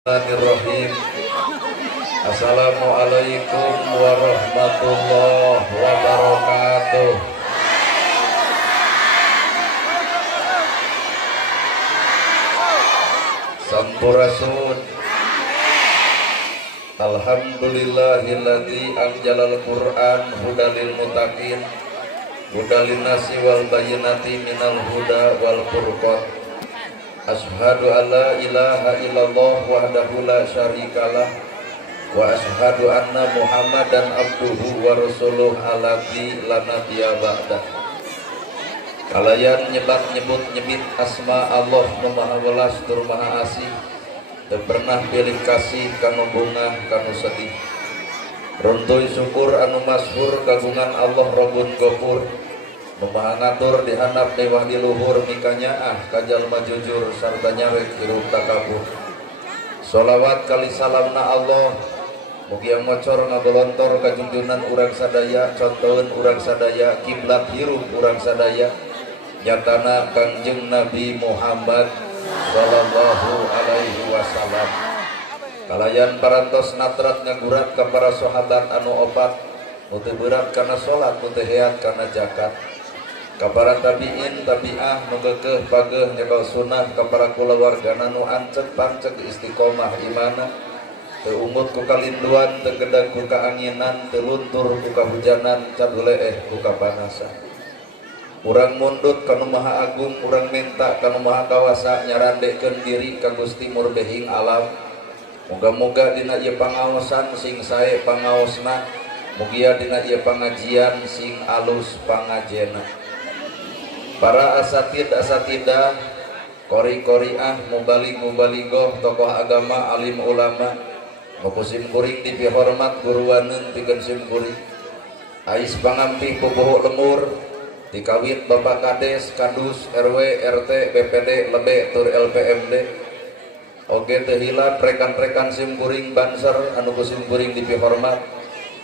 Bismillahirrahmanirrahim. Assalamualaikum warahmatullahi wabarakatuh. Sampurasun. Alhamdulillahilladzi anjalal Qur'an hudalil muttaqin hudalin nasi wal bayyinati minal huda wal furqan. Asyhadu an la ilaha illallah wahdahu la syarikalah wa asyhadu anna Muhammadan abduhu wa rasuluh alladzi la nabiyya ba'dah. Kalayan nyebut asma Allah nu maha welas tur maha asih, teu pernah pilih kasih kanu bungah kanu sedih. Runtuy syukur anu masyhur kagungan Allah Rabbun Ghafur, nu maha ngatur di handap dewah di luhur mikanyaah kajalma jujur sarta nyarek hirup takabur. Sholawat kali salamna Allah mugi ngocor ngagolontor ka junjunan urang sadaya, contoheun urang sadaya, kiblat hirup urang sadaya, nyatana Kangjeng Nabi Muhammad sallallahu alaihi wasallam. Kalayan parantos natrat ngagurat ka para sahabat anu opat, mutu berat kana salat, mutu heat kana zakat. Kapara tabiin tabiah nu geukeuh pageuh nyekel sunnah ka para kulawargana nu ancek pancek istiqomah imana, teu umut ku kalinduan, teu gedag ku kaanginan, teu luntur ku kahujanan, cabuleeh ku kapanasan. Urang mundut kanu maha agung, urang minta kanu maha kawasa nyarandekeun diri ka Gusti Murbehing alam. Moga-moga dina ieu pangaosan sing sae pangaosna, mugia dina ieu pangajian sing alus pangajena. Para asatid-asatidah, kori-koriah, mubalig-mubaligoh, tokoh agama, alim ulama, mukusim kuring dipihormat guruwaneun pikeun sim kuring. Ais pangampih pupuh lemur, dikawit Bapak Kades, Kadus, RW, RT, BPD, Lebe, tur LPMD. Oge teu hilang rekan-rekan sim kuring Banser anu kusim kuring dipihormat.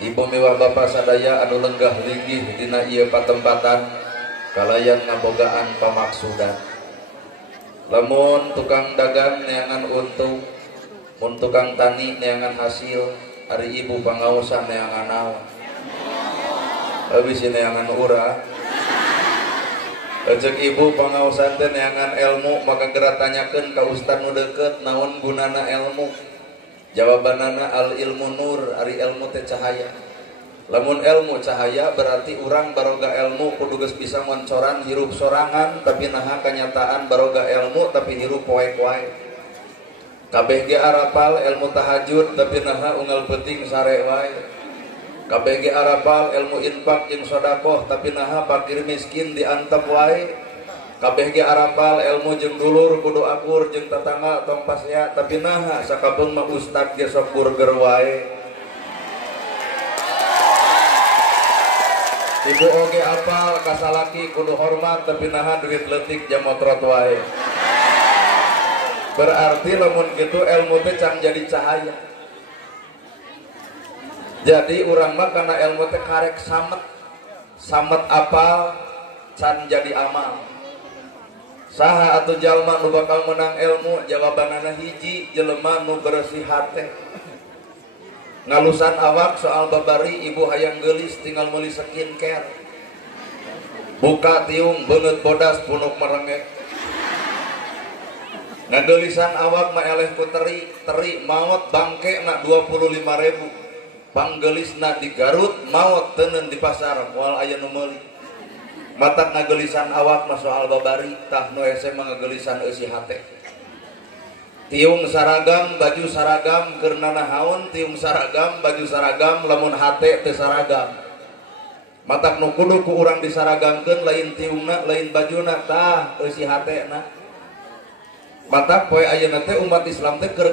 Ibu mewah Bapak sadaya anu lenggah linggih dina ieu patempatan. Kalayan ngabogaan pamaksudan. Lamun tukang dagang neangan untung, mun tukang tani neangan hasil, ari ibu pangaosan neangan naon? Habis neangan urang. Ejek ibu pangaosan teh neangan ilmu, maka geura tanyakeun ka ustad nu deukeut naon gunana ilmu. Jawabanana al ilmu nur, ari ilmu teh cahaya. Lamun ilmu cahaya berarti urang baroga ilmu kudu geus bisa ngoncoran hirup sorangan, tapi naha kenyataan baroga ilmu tapi hirup poek wae. Kabeh ge arapal ilmu tahajud tapi naha unggal penting sare wae. Kabeh ge arapal ilmu infak jeung sedekah tapi naha fakir miskin diantep wae. Kabeh ge arapal ilmu jeung dulur kudu akur jeung tetangga tong pasea tapi naha sakabeung mah ustad ge sok burger wae. Ibu oge apal kasalaki kudu hormat tapi naha duit leutik jamotrot wae. Berarti lamun kitu ilmu teh can jadi cahaya. Jadi urang mah kana ilmu teh karek samet apal can jadi amal. Saha atuh jalma nu bakal menang ilmu? Jawabanana hiji, jelema nu bersih hate. Ngalusan awak soal babari ibu hayang geulis tinggal meuli skincare. Buka tiung beungeut bodas punuk merengek. Ngageulisan awak mah eleh ku teri maot bangke na 25.000. Panggeulisna di Garut maot teuneun di pasar moal aya nu meuli. Matak ngageulisan awak mah soal babari, tah nu hese mah ngageulisan eusi hate. Tiung saragam baju saragam keurna nahaun, tiung saragam baju saragam lamun hate teu saragam. Matak nu kudu ku urang disaragamkeun lain tiungna lain bajuna tah eusi hatena. Matak poe ayeuna teh umat Islam teh keur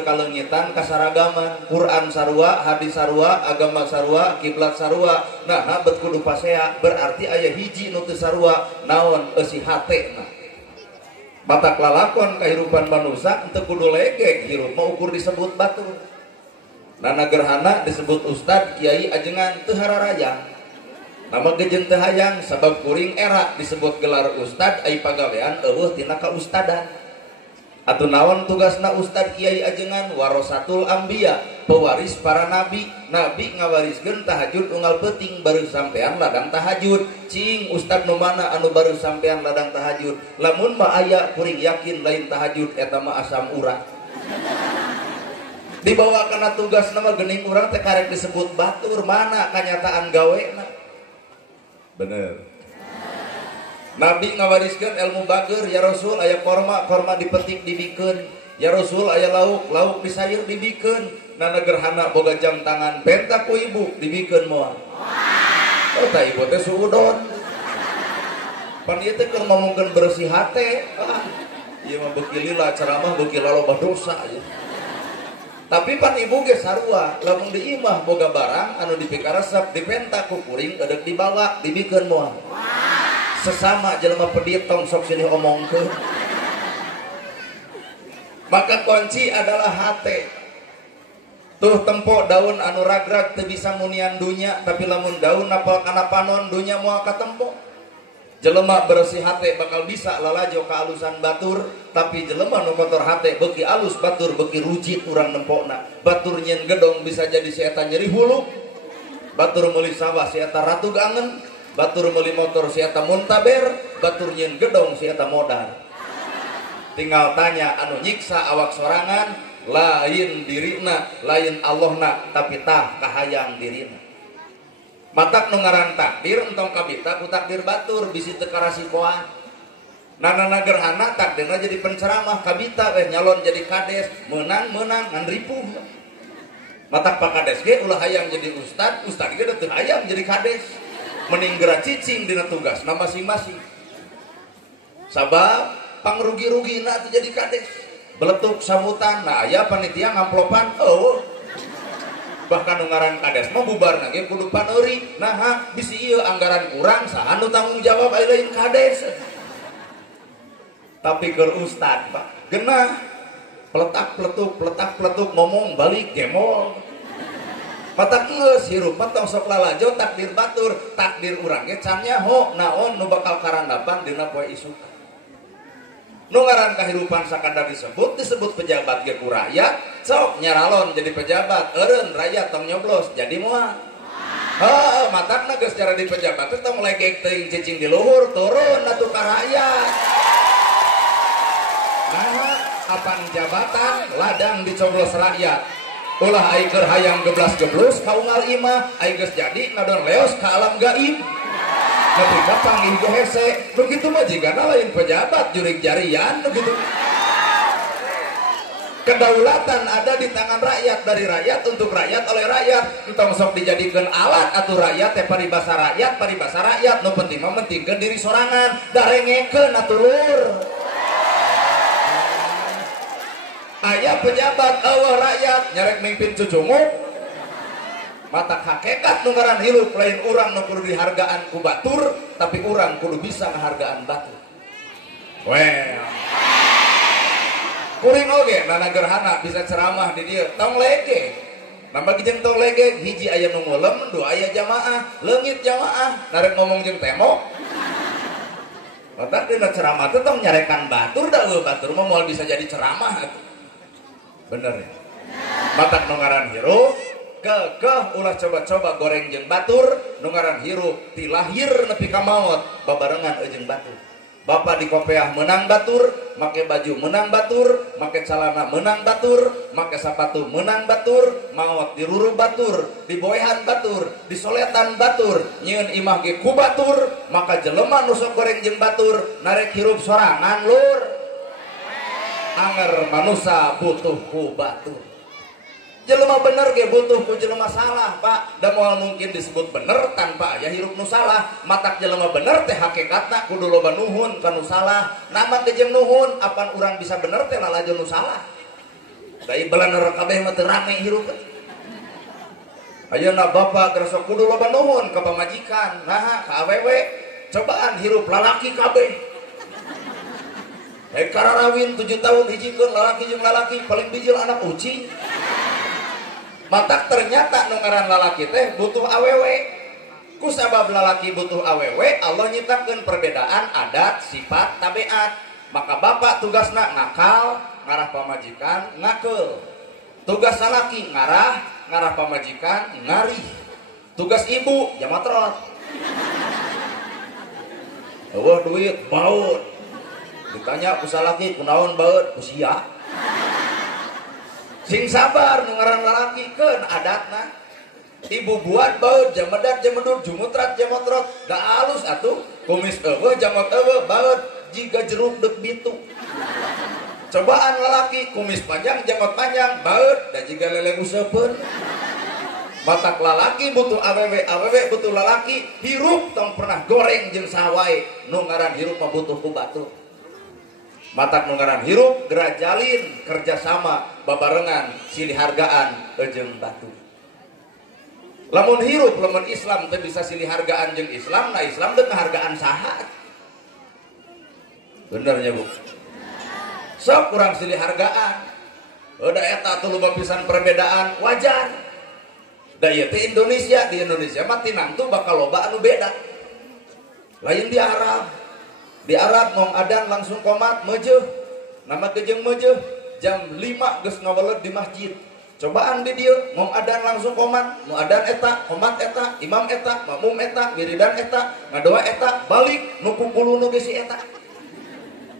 kaleungitan kasaragaman, Quran sarua, hadis sarua, agama sarua, kiblat sarua. Nah bet kudu pasea berarti aya hiji nu teu sarua naon eusi hatena. Matak lalakon kehidupan manusia ente kudu legek hirup mau ukur disebut batur. Nana gerhana disebut ustad kiai ajengan teu hararayang. Nama gejeun teu hayang sabab kuring era disebut gelar ustad ai pagawean eueuh tina kaustadan. Atuh naon tugasna ustad kiai ajengan warasatul anbiya, pewaris para nabi. Nabi ngawariskeun tahajud unggal peuting baru sampean ladang tahajud. Cing ustad nu mana anu baru sampean ladang tahajud? Lamun mah aya kuring yakin lain tahajud eta mah asam urat. Dibawa kana tugas nama geuning urang teh karek disebut batur, mana kanyataan gawena. Bener. Nabi ngawariskeun ilmu bageur, ya Rasul aya korma dipetik dibikeun, ya Rasul aya lauk disayur dibikeun, nana gerhana boga jam tangan benta ku ibu dibikeun moal. Oh ta ibu teh suudon. Pan ieu teh keur ngomongkeun bersih hate. Ieu mah beuki lila ceramah beuki laloba dosa ya. Tapi pan ibu ge sarua, lamun di imah boga barang anu dipikaresep dipenta ku kuring edek dibawa dibikeun moal. Sesama jelema pedit tong sok sini omongkeun. Maka kunci adalah hate. Tuh tempo daun anu ragrag teu bisa munian dunya, tapi lamun daun napal kana panon dunya moal katempo. Jelema bersih hate bakal bisa lalajo ka alusan batur, tapi jelema nu kotor hate beuki alus batur beuki rujit urang nempona. Batur nyeun gedong bisa jadi si eta nyeri hulu. Batur meuli sawah si eta ratu gangen. Batur meuli motor si eta muntaber, batur nyeun gedong si eta modal. Tinggal tanya anu nyiksa awak sorangan lain dirina, lain Allahna, tapi tah kahayang dirina. Matak nu ngaran takdir entong kabita ku takdir batur bisi teu karasikoan. Nanana gerhana takdirna jadi penceramah kabita nyalon jadi kades, menang ngan ripuh. Matak pak kades ge ulah hayang jadi ustad ge teu hayang jadi kades. Mending gerak cicing dina tugas na masing-masing. Sabab pangrugi-rugina teh jadi kades. Beletuk sambutan, nah aya panitia ngamplopan, bahkan nu ngaran kades mah bubarna ge kudu paneuri. Nah, bisi ieu anggaran kurang saha nu tanggung jawab aya lain kades. Tapi keur ustad, Pak, genah peletak-peletuk ngomong balik gemol. Matak geus hirup mah tong sok lalajo takdir batur, takdir urang ge can nyaho naon nu bakal karandapan dina poe isuk. Nu ngaran kahirupan sakadar disebut pejabat ge ku rakyat, sok nyaralon jadi pejabat, eureun rakyat tong nyoblos jadi moal. Heuh, matakna geus cara di pejabat teh tong legek teuing cicing di luhur turun atuh ka rakyat. Nah, apan jabatan ladang dicoblos rakyat. Ulah ai keur hayang geblas-geblus ka unggal imah, ai geus jadi ngadon leos ka alam gaib. Nepi ka panggih ge hese, nu kitu mah jigana lain pejabat jurig jarian nu kitu. Kedaulatan ada di tangan rakyat, dari rakyat untuk rakyat oleh rakyat. Entong sok dijadikeun alat atuh rakyat teh paribasa rakyat nu penting mah mentingkeun diri sorangan, darengekeun atuh lur. Aya pejabat eueuh rakyat nyarek mimpin cucunguk. Matak hakikat nu ngaran hirup lain urang nu kudu dihargaan ku batur, tapi urang kudu bisa ngahargaan batur. Well. Kuring oge nana gerhana bisa ceramah di dieu tong lege. Nambah jeung tong lege hiji aya nu ngulem, dua aya jamaah, leungit jamaah, narek ngomong jeung temo. Matak dina ceramah teh tong nyarekan batur da batur mah moal bisa jadi ceramah atuh. Bener ya. Matak nu ngaran hirup kekeh ulah coba-coba goreng jeung batur, nu ngaran hirup ti lahir nepi ka maot babarengan jeung batur. Bapa di kopeah menang batur, make baju menang batur, make celana menang batur, make sepatu menang batur, maot diruru batur, diboehan batur, disoletan batur, nyieun imah ge ku batur, maka jelema nu sok goreng jeung batur narek hirup sorangan lur. Anger manusia butuh ku batur. Jelema bener ge butuh ku jelema salah, Pak. Da moal mungkin disebut bener tanpa aya hirup nu salah. Matak jelema bener teh hakikatna kudu loba nuhun ka nu salah. Nama ge jeung nuhun, apan urang bisa bener teh lalajo nu salah. Da ibalaner kabeh mah teu rame hirup. Ayeuna bapa geus kudu loba nuhun ka pamajikan, nah ka awewe. Cobaan hirup lalaki kabeh. Kararawin 7 tahun hijikeun lalaki jeung lalaki paling bijil anak ucing. Matak ternyata nu ngaran lalaki teh butuh awewe. Ku sabab lalaki butuh awewe, Allah nyiptakeun perbedaan adat, sifat, tabiat. Maka bapak tugasna ngakal, ngarah pamajikan ngakeul. Tugas salaki ngarah pamajikan ngari. Tugas ibu jamatrot. Eueuh duit baut. Ditanya ku salaki kunaon baut? Ku sia. Sing sabar nu ngaran lalaki keun adatna. Ibu buat baut jamedat jamedut jumutrat jamotrot da alus atuh kumis eueuh jamot eueuh baut jiga jeruk deuk bitu. Cobaan lalaki kumis panjang jamot panjang baut da jiga lele useupeun. Matak lalaki butuh awewe butuh lalaki hirup tong pernah goreng jeung sawae nu ngaran hirup mah butuh ku batur. Matak nu ngaran hirup geura jalin kerjasama babarengan silih hargaan jeung batu. Lamun hirup lamun Islam teu bisa silih hargaan jeung Islam, nah Islam teu ngahargaan saha. Bener nya Bu. Sok kurang silih hargaan. Da eta teu loba pisan perbedaan wajar. Da ieu teh Indonesia, di Indonesia mah tinang tuh bakal loba anu beda. Lain di Arab. Di Arab ngong adan langsung qomat meujeuh. Nama kejeung meujeuh jam 5 geus ngawaleud di masjid. Cobaan di dieu ngong adan langsung qomat, nu adan eta, qomat eta, imam eta, makmum eta, wiridan eta, ngadoa eta, balik nu kumpuluna ge si eta.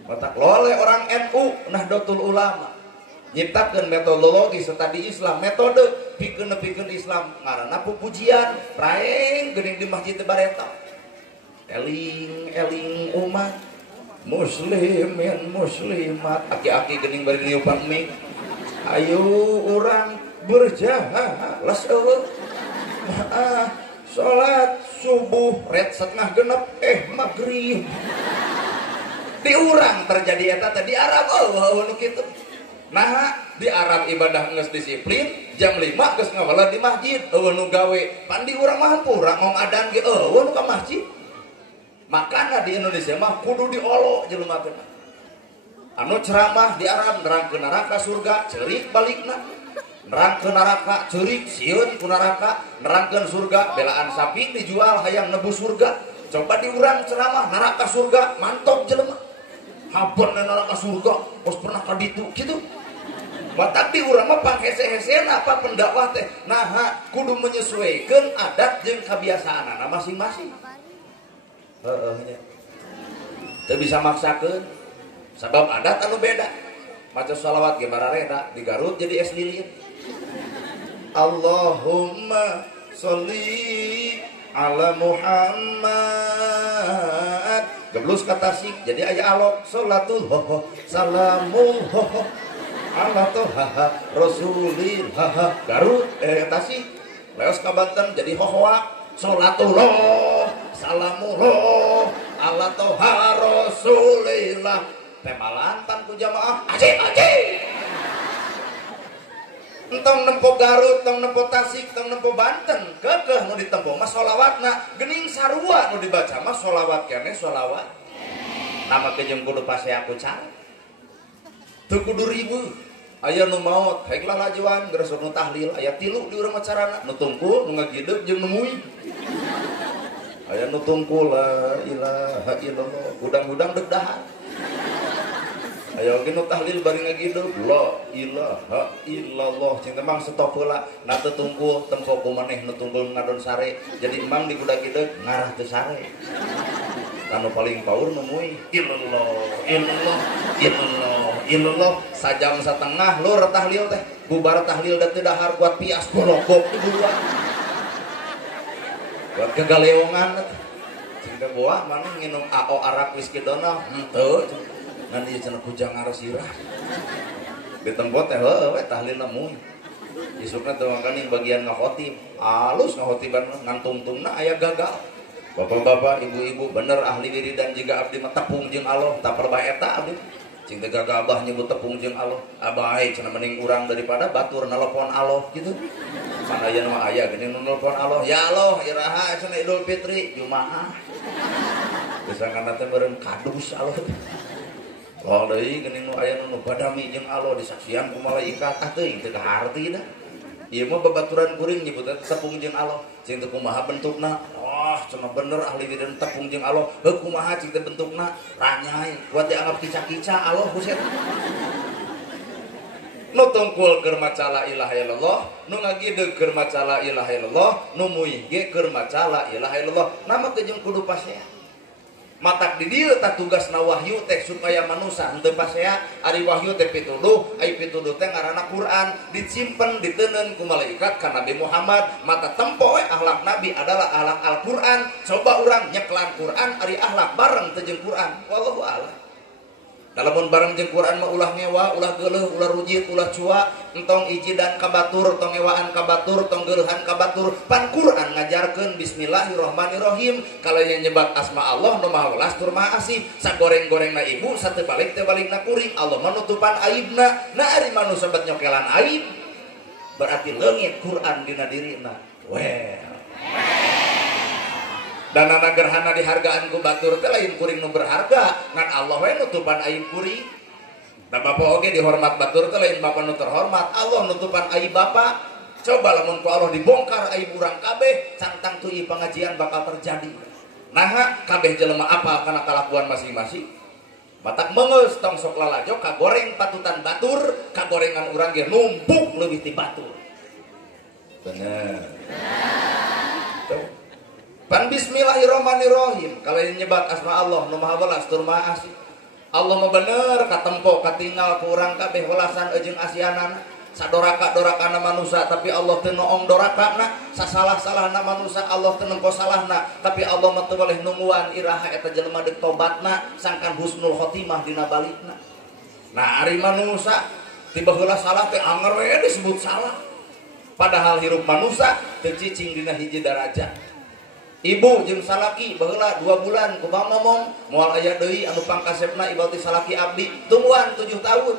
Matak lole orang NU Nahdlatul Ulama nyiptakeun metodologi studi Islam, metode pikeun Islam ngaranna pupujian, raeng geuning di masjid teh bareta. Eling umat muslimin muslimat, aki-aki geuning bari niupan mik. Ayo orang berjalan sholat subuh red setengah genep maghrib di urang terjadi eta tadi Arab nu kitu. Nah di Arab ibadah geus disiplin jam 5 geus ngawala di masjid nu gawe pan di urang mah hampura ngong adan ge nu ka masjid. Makana di Indonesia mah kudu diolo jelema teh. Anu ceramah di Arab nerangkeun neraka surga ceurik balikna, nerangkeun neraka ceurik sieun ku neraka, nerangkeun surga belaan sapi dijual hayang nebus surga. Coba di urang ceramah neraka surga mantap jelema. Habeun neraka surga pos pernah ka ditu kitu. Tapi urang mah panghese-hesena apa pendakwah teh. Nah, kudu menyesuaikeun adat jeung kabiasaanna masing-masing. Heeh nya. Teu bisa maksakeun. Sabab adat anu beda. Maca sholawat ge barareda di Garut jadi es lilin. Allahumma sholli ala Muhammad. Geblus ka tasik jadi aya alok sholatul ho salamul ho ala toha rasulillah. Garut tasik leos ka Banten jadi hohoak sholatullah salamullah ala toha rasulillah. Temalan pan ku jamaah aji entong nempo Garut, entong nempo Tasik, entong nempo Banten keukeuh nu ditempo mah sholawatna geuning sarua nu dibaca mah sholawat keneh sholawat nama kejeung kudu pase aku cara teu kudu riweuh aya nu maot haik lalajuan geus nu tahlil aya 3 di urang macarana nu tungkul nu ngagideuk jeung nu muih aya nu tungkul la ilaha illallah udang-udang deuk dahar. Ayo ge nu tahlil bari ngagideuk la ilaha illallah cing emang stop heula na teu tungkul tempo ku maneh nu tungkul ngadon sare jadi emang di budak kideuk ngarah teu sare anu paling paur nu muih illallah sajam satengah lur tahlil teh bubar tahlil da teu dahar kuat pias gorogok di buruan buat kegaleongan cing teh boah maneh nginum AO arak whisky dona henteu nanti cenah kujang ngarosirah di tempat teh heueuh tahlilna muih isukna teu mangkani bagian ngahotib alus ngahotiban ngantungtungna aya gagal. Bapak-bapak ibu-ibu bener ahli wiridan jiga abdi mah tepung jeung Allah tak perba eta abdi cing teh gagabah nyebut tepung jeung Allah abai cenah mending urang daripada batur nelpon Allah gitu. Mana aya mah aya geuning nu nelpon Allah ya Allah iraha cenah Idul Fitri jumaah bisa kana teh beureum kadus Allah. Kalau deui geuning nu aya nu badami jeung Allah disaksian ku malaikat tah teuing teu kaharti dah. Ieu mah babaturan kuring nyebutna tepung jeung Allah. Cing teu kumaha bentukna? Oh, cenah bener ahli wiridan tepung jeung Allah. Heuh kumaha cing teh bentukna? Ranyai, buat dianggap kica-kica Allah buset. nu tungkul keur maca la ilaha illallah, nu ngagideg keur maca la ilaha illallah, nu muih ge keur maca la ilaha illallah. Nama teh jeung kudu pasea. Matak di dieu tah tugasna wahyu teh supaya manusia henteu pasea. Ari wahyu teh pituduh, ai pituduh teh ngaranna Quran, disimpen diteuneun ku malaikat ka Nabi Muhammad. Mata tempo we akhlak Nabi adalah akhlak Al-Qur'an. Coba urang nyeklan Quran ari akhlak bareng teh jeung Quran. Wallahu a'lam. Dalamun bareng jeung Quran mah ulah ngewa, ulah geuleuh, ulah rujit, ulah cua, entong ijidan ka batur, tong ngewaan ka batur, tong geuleuhan ka batur. Pan Quran ngajarkeun bismillahirrahmanirrahim. Kalau yang nyebat asma Allah nu Maha Welas tur Maha Asih. Sagoreng-gorengna ibu, sateu balik teh balikna kuring. Allah menutupan aibna. Nah ari manusia bet nyokelan aib, berarti leungit Quran dina dirina. Dan anak gerhana dihargaan ku batur teh lain kuring nu berharga ngan Allah we nutupan aib kuring. Da bapa oge dihormat batur teh lain bapa nu terhormat. Allah nutupan aib bapa. Coba lamun ku Allah dibongkar aib urang kabeh, cantang teu ieu pangajian bakal terjadi. Nah, kabeh jelema apa kana kalakuan masing-masing. Batak meungeus tong sok lalajo kagoreng patutan batur, kagorengan urang ge numpuk leuwih ti batur. Bener. Pan bismillahirrahmanirrahim. Kalau yang nyebat asma Allah nu Maha Welas tur Maha Asih. Allah mah bener katempo katinggal ku urang kabeh welasan jeung asianana. Sadoraka-dorakana manusia tapi Allah teu noong dorakana. Sasalah-salahna manusia Allah teu nempo salahna, tapi Allah mah teu boleh nungguan iraha eta jelema deuk tobatna sangkan husnul khotimah dina balikna. Nah, ari manusia tiba heula salah teh anger we disebut salah. Padahal hirup manusia teu cicing dina hiji darajat. Ibu jeung salaki baheula 2 bulan kumaha ngomong moal aya deui anu pangkasepna ibarat salaki abdi tungguan 7 tahun.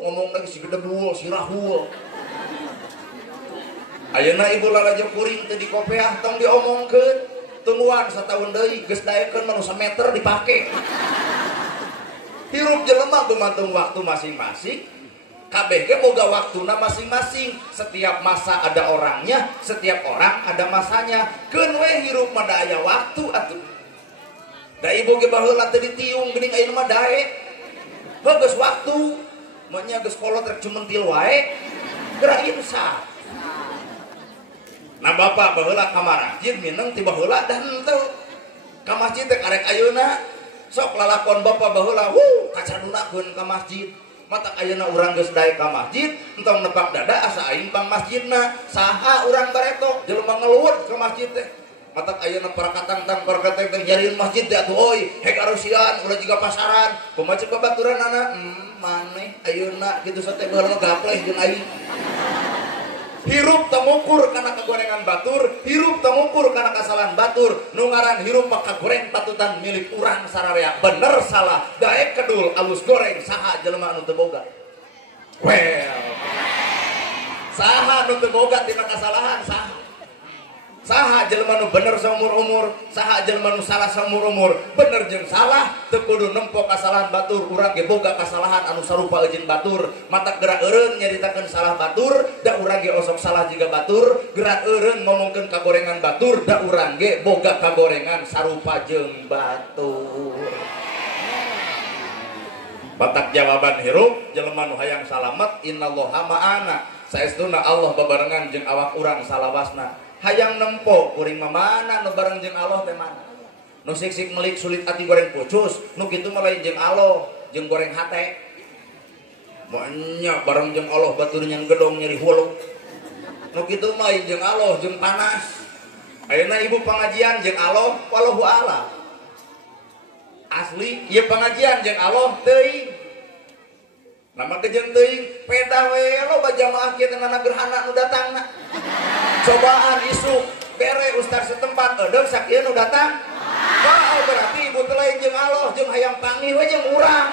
Ngomong lagi si gedebul si rahul. Ayeuna ibu lalajo kuring teu dikopeah tong diomongkeun tungguan 1 tahun deui geus daekeun manu sameter dipake. Hirup jelema gumantung waktu masing-masing. Kabeh ge boga waktuna masing-masing. Setiap masa ada orangnya, setiap orang ada masanya. Keun we hirup mah da aya waktu atuh. Da ibu ge baheula teu ditiung geuning ayeuna mah dae. Heuh geus waktu. Mah nya geus kolot rek cumentil wae. Geura imsak. Nah bapak baheula ka masjid mineng ti baheula da henteu. Ka masjid teh karek ayeuna sok lalakon bapak baheula kacadunakeun ka masjid. Mata ayeuna urang geus daek ka masjid, entong nepak dada asa aing pang masjidna. Saha urang baretok jelema ngeluwet ka masjid teh. Mata ayeuna parakatang-tang parakateng teh nyarieun masjid teh atuh euy, hek arusian ulah jiga pasaran. Kumaha ceuk babaturanana? Maneh ayeuna kitu sate baheula gapleh jeung aing. Hirup tangukur kana kagorengan batur, hirup tangukur kana kasalahan batur. Nu ngaran hirup mah kagoreng patutan milik urang sararea. Bener salah, daek kedul alus goreng saha jelema anu teu boga. Saha anu teu boga tina kasalahan saha? Saha jelema nu bener saumur-umur, saha jelema nu salah saumur-umur. Bener jeung salah teu kudu nempo kasalahan batur. Urang ge boga kasalahan anu sarupa jeung batur. Matak geura eureun nyaritakeun salah batur, da urang ge osok salah jiga batur. Geura eureun ngomongkeun kagorengan batur, da urang ge boga kagorengan sarupa jeung batur. Batak jawaban hirup jelema nu hayang salamet innallaha ma'ana. Saestuna Allah babarengan jeung awak urang salawasna. Hayang nempo kuring mah mana nu bareng jeung Allah teh mana? Nu siksik melik sulit ati goreng pucus, nu kitu mah lain jeung Allah, jeung goreng hate. Banyak bareng jeung Allah batur yang gedong nyeri hulu. Nu kitu mah lain jeung Allah, jeung panas. Ayeuna ibu pengajian jeung Allah, wallahu a'lam. Asli ieu pengajian jeung Allah teuing. Nama kejeun teuing, pedah we lo bajamaah kieu teh nana gerhana nu datangna. Cobaan isuk bere ustaz setempat edeuk sakieu nu datang. Berarti ibu teh lain jeung Allah, jeung hayang panggih we jeung urang.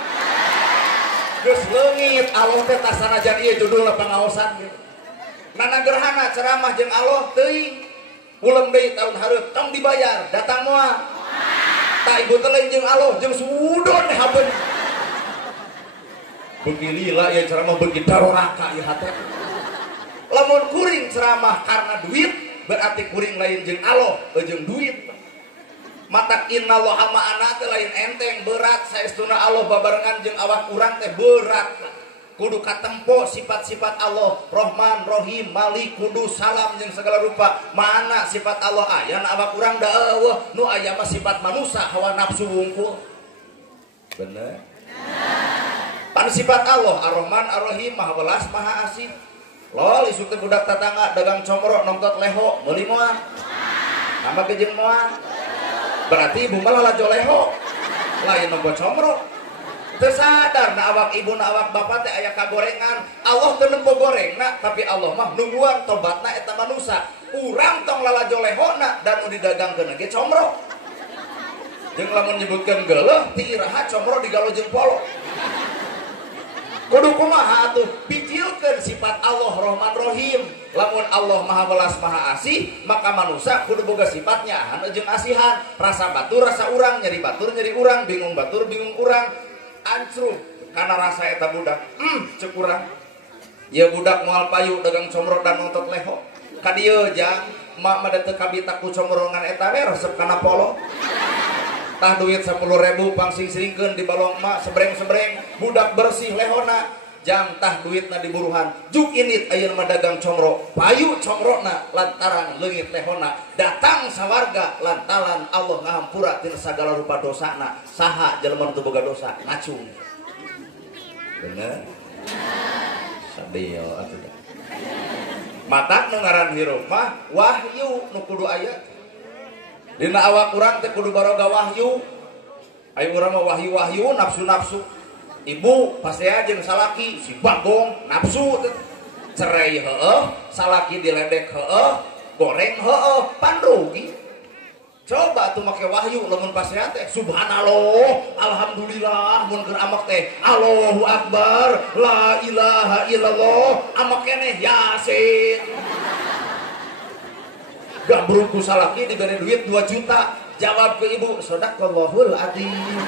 Geus leungit Allah teh tasanajan ieu judulna pangaosan ge. Nana gerhana ceramah jeung Allah teuing. Ulang deui tahun hareup tong dibayar, datang moal. Tah ibu teh lain jeung Allah, jeung sudon habeun. Beuki lila ya ceramah beuki daroraka ieu hate. Lamun kuring ceramah karena duit berarti kuring lain jeung Allah jeung duit. Matak innallaha ma'ana teh lain enteng berat saestuna Allah babarengan jeung awak urang teh berat. kudu katempo sifat-sifat Allah, Rahman, Rahim, Malik, Kudus, Salam jeung segala rupa. Mana sifat Allah aya na awak urang da eueuh, nu aya mah sifat manusia hawa nafsu wungkul. Bener? Pan sifat Allah Ar-Rahman Ar-Rahim Maha Welas Maha Asih. Lol isuk teh budak tatangga dagang comro nongtot leho meuli moal. Nama jeung moal. Berarti ibu malah lajo leho. Lain nongtot comro. Teu sadar na awak ibu na awak bapak teh aya kagorengan. Allah teu nempo gorengna tapi Allah mah nungguan tobatna eta manusia. Urang tong lalajo lehona dan nu didagangkeun ge comro. Jeung lamun nyebutkeun geuleuh ti iraha comro digalo jeung polo. Kudu kumaha atuh picilkeun sifat Allah Rahman Rahim. Lamun Allah Maha Welas Maha Asih, maka manusia kudu boga sifatnya ahan jeung asihan. Rasa batur rasa urang, nyeri batur nyeri urang, bingung batur bingung urang. Ancruh karena rasa eta budak. Cek urang. Ieu budak moal payu dagang comro dan nontot leho. Ka dieu jang mak mah teu kabita ku comrongan eta we resep kana polo. Tah duit 10.000 pangsing-singkeun di balong mak sebreng-sebreng budak bersih lehona jam tah duitna diburuhan juk init ayeuna mah dagang comro payu comrona lantaran leungit lehona datang sawarga lantaran Allah ngahampura tina sagala rupa dosana saha jelema nu boga dosa ngacung bener sadeyo atuh matak nu ngaran hirup mah wahyu nu kudu aya dina awak urang teh kudu baroga wahyu. Aya urang mah wahyu-wahyu nafsu-nafsu. Ibu pasea jeung salaki si bagong nafsu teh. Cerai heueuh, salaki diledek heueuh, goreng heueuh, pan rugi. Coba tuh make wahyu lamun pasea teh subhanallah, alhamdulillah mun keur amak teh Allahu akbar, la ilaha illallah, amak keneh yasin. Gak berungku salaki diberi duit 2 juta. Jawab ke ibu, sodaqallahul adzim.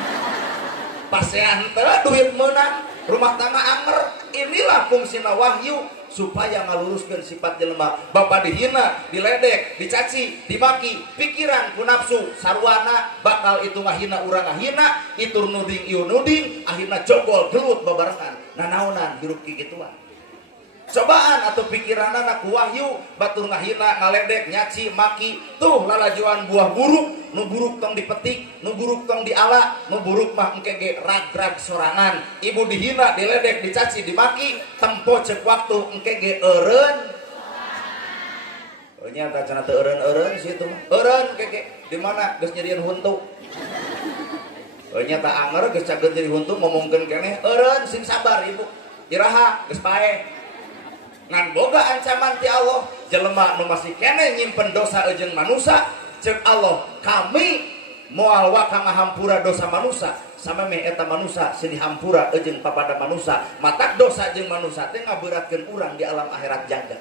Pasean teh duit meunang, rumah tangga anger. Inilah fungsina wahyu supaya ngaluruskeun sifat jelema. Bapa dihina, diledek, dicaci, dimaki, pikiran ku nafsu sarwana bakal itu ngahina urang ngahina, itur nuding ieu nuding, akhirna jogol gelut babarengan. Nanaonan hirup kikituan. Cobaan atau pikiranna ku wahyu batur ngahina ngaledek nyaci maki tuh lalajuan buah buruk nu buruk tong dipetik nu buruk tong diala nu buruk mah engke ge rag-rag sorangan ibu dihina diledek dicaci dimaki tempo cek waktu engke ge eureun nya tah cenah teu eureun situ mah eureun keke di mana geus nyerieun huntu nya tah anger geus cageut jadi huntu ngomongkeun keneh eureun sing sabar ibu iraha geus pae ngan boga ancaman ti Allah jelema nu masih keneh nyimpen dosa jeung manusia ceuk Allah kami moal waka ngahampura dosa manusia sameme eta manusia sini hampura jeung papada manusia matak dosa jeung manusia teh ngaberatkeun urang di alam akhirat jaga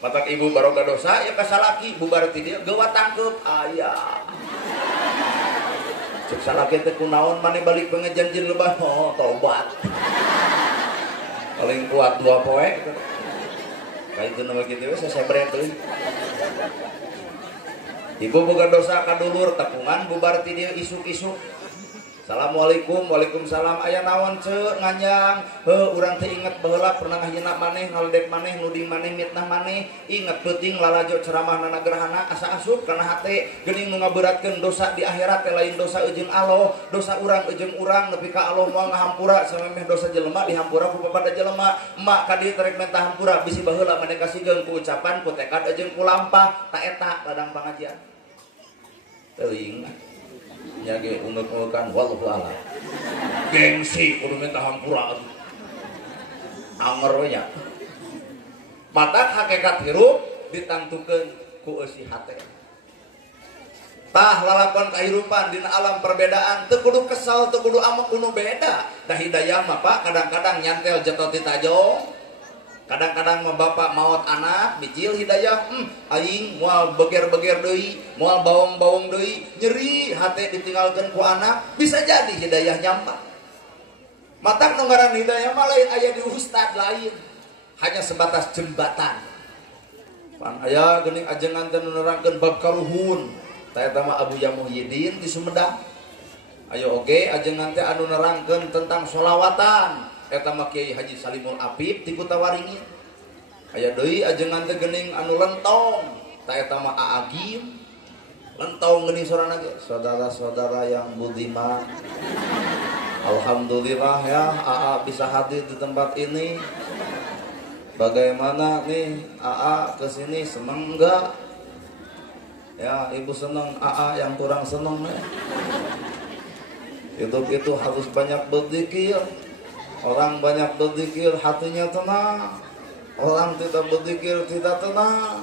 matak ibu baroga dosa ya kasalaki bubar ti dieu geuwa tangkeup aya ceuk salaki teh kunaon maneh balik pengejanjin lebah oh tobat paling kuat 2 poe kayak itu nama gitu saya berentuin ibu boga dosa kadulur tepungan bubar ti dieu isuk-isuk assalamualaikum waalaikumsalam aya naon ceuk nganjang urang teh inget baheula pernah ngahina maneh ngaledek maneh nuding maneh mitnah maneh inget peuting lalajo ceramahna nagerahana asa asup kana hate geuning nu ngaberatkeun dosa di akhirat teh lain dosa eujeung Allah dosa urang eujeung urang nepi ka Allah moal ngahampura samemeh dosa jelema dihampura ku papada jelema emak ka dieu tarek mentah hampura bisi baheula maneh kasihkeun ku ucapan ku tekad eujeung ku lampah ta eta ladang pangajian teuing nya ge unek-unekan wallahu a'lam gengsi kudu minta hampura anger we nya matak hakikat hirup ditangtukeun ku eusi hate tah lalakon kahirupan dina alam perbedaan teu kudu kesal teu kudu amok kudu beda da hidayah mah Pak kadang-kadang nyantel jetot di tajong kadang-kadang mah bapak maot anak bijil hidayah aing moal beger-beger deui moal bawong-bawong deui nyeri hate ditinggalkeun ku anak bisa jadi hidayah nyampah matak nu ngaran hidayah mah lain aya di ustad lain hanya sebatas jembatan pan aya geuning ajengan teh nerangkeun bab karuhun tah eta mah Abu Yamuhyiddin di Sumedang ayo oge ajengan teh anu nerangkeun tentang sholawatan eta mah Kiai Haji Salimul Apip ti Kutawaringin. Aya deui ajengan teh geuning anu lentong, ta eta mah Aagim. Lentong geuning sorana ge, saudara-saudara yang budiman. Alhamdulillah ya, AA bisa hadir di tempat ini. Bagaimana nih AA kesini, seneng enggak? Ya, ibu seneng, AA yang kurang seneng ya. Hidup itu harus banyak berzikir. Orang banyak berzikir hatinya tenang. Orang tidak berzikir tidak tenang.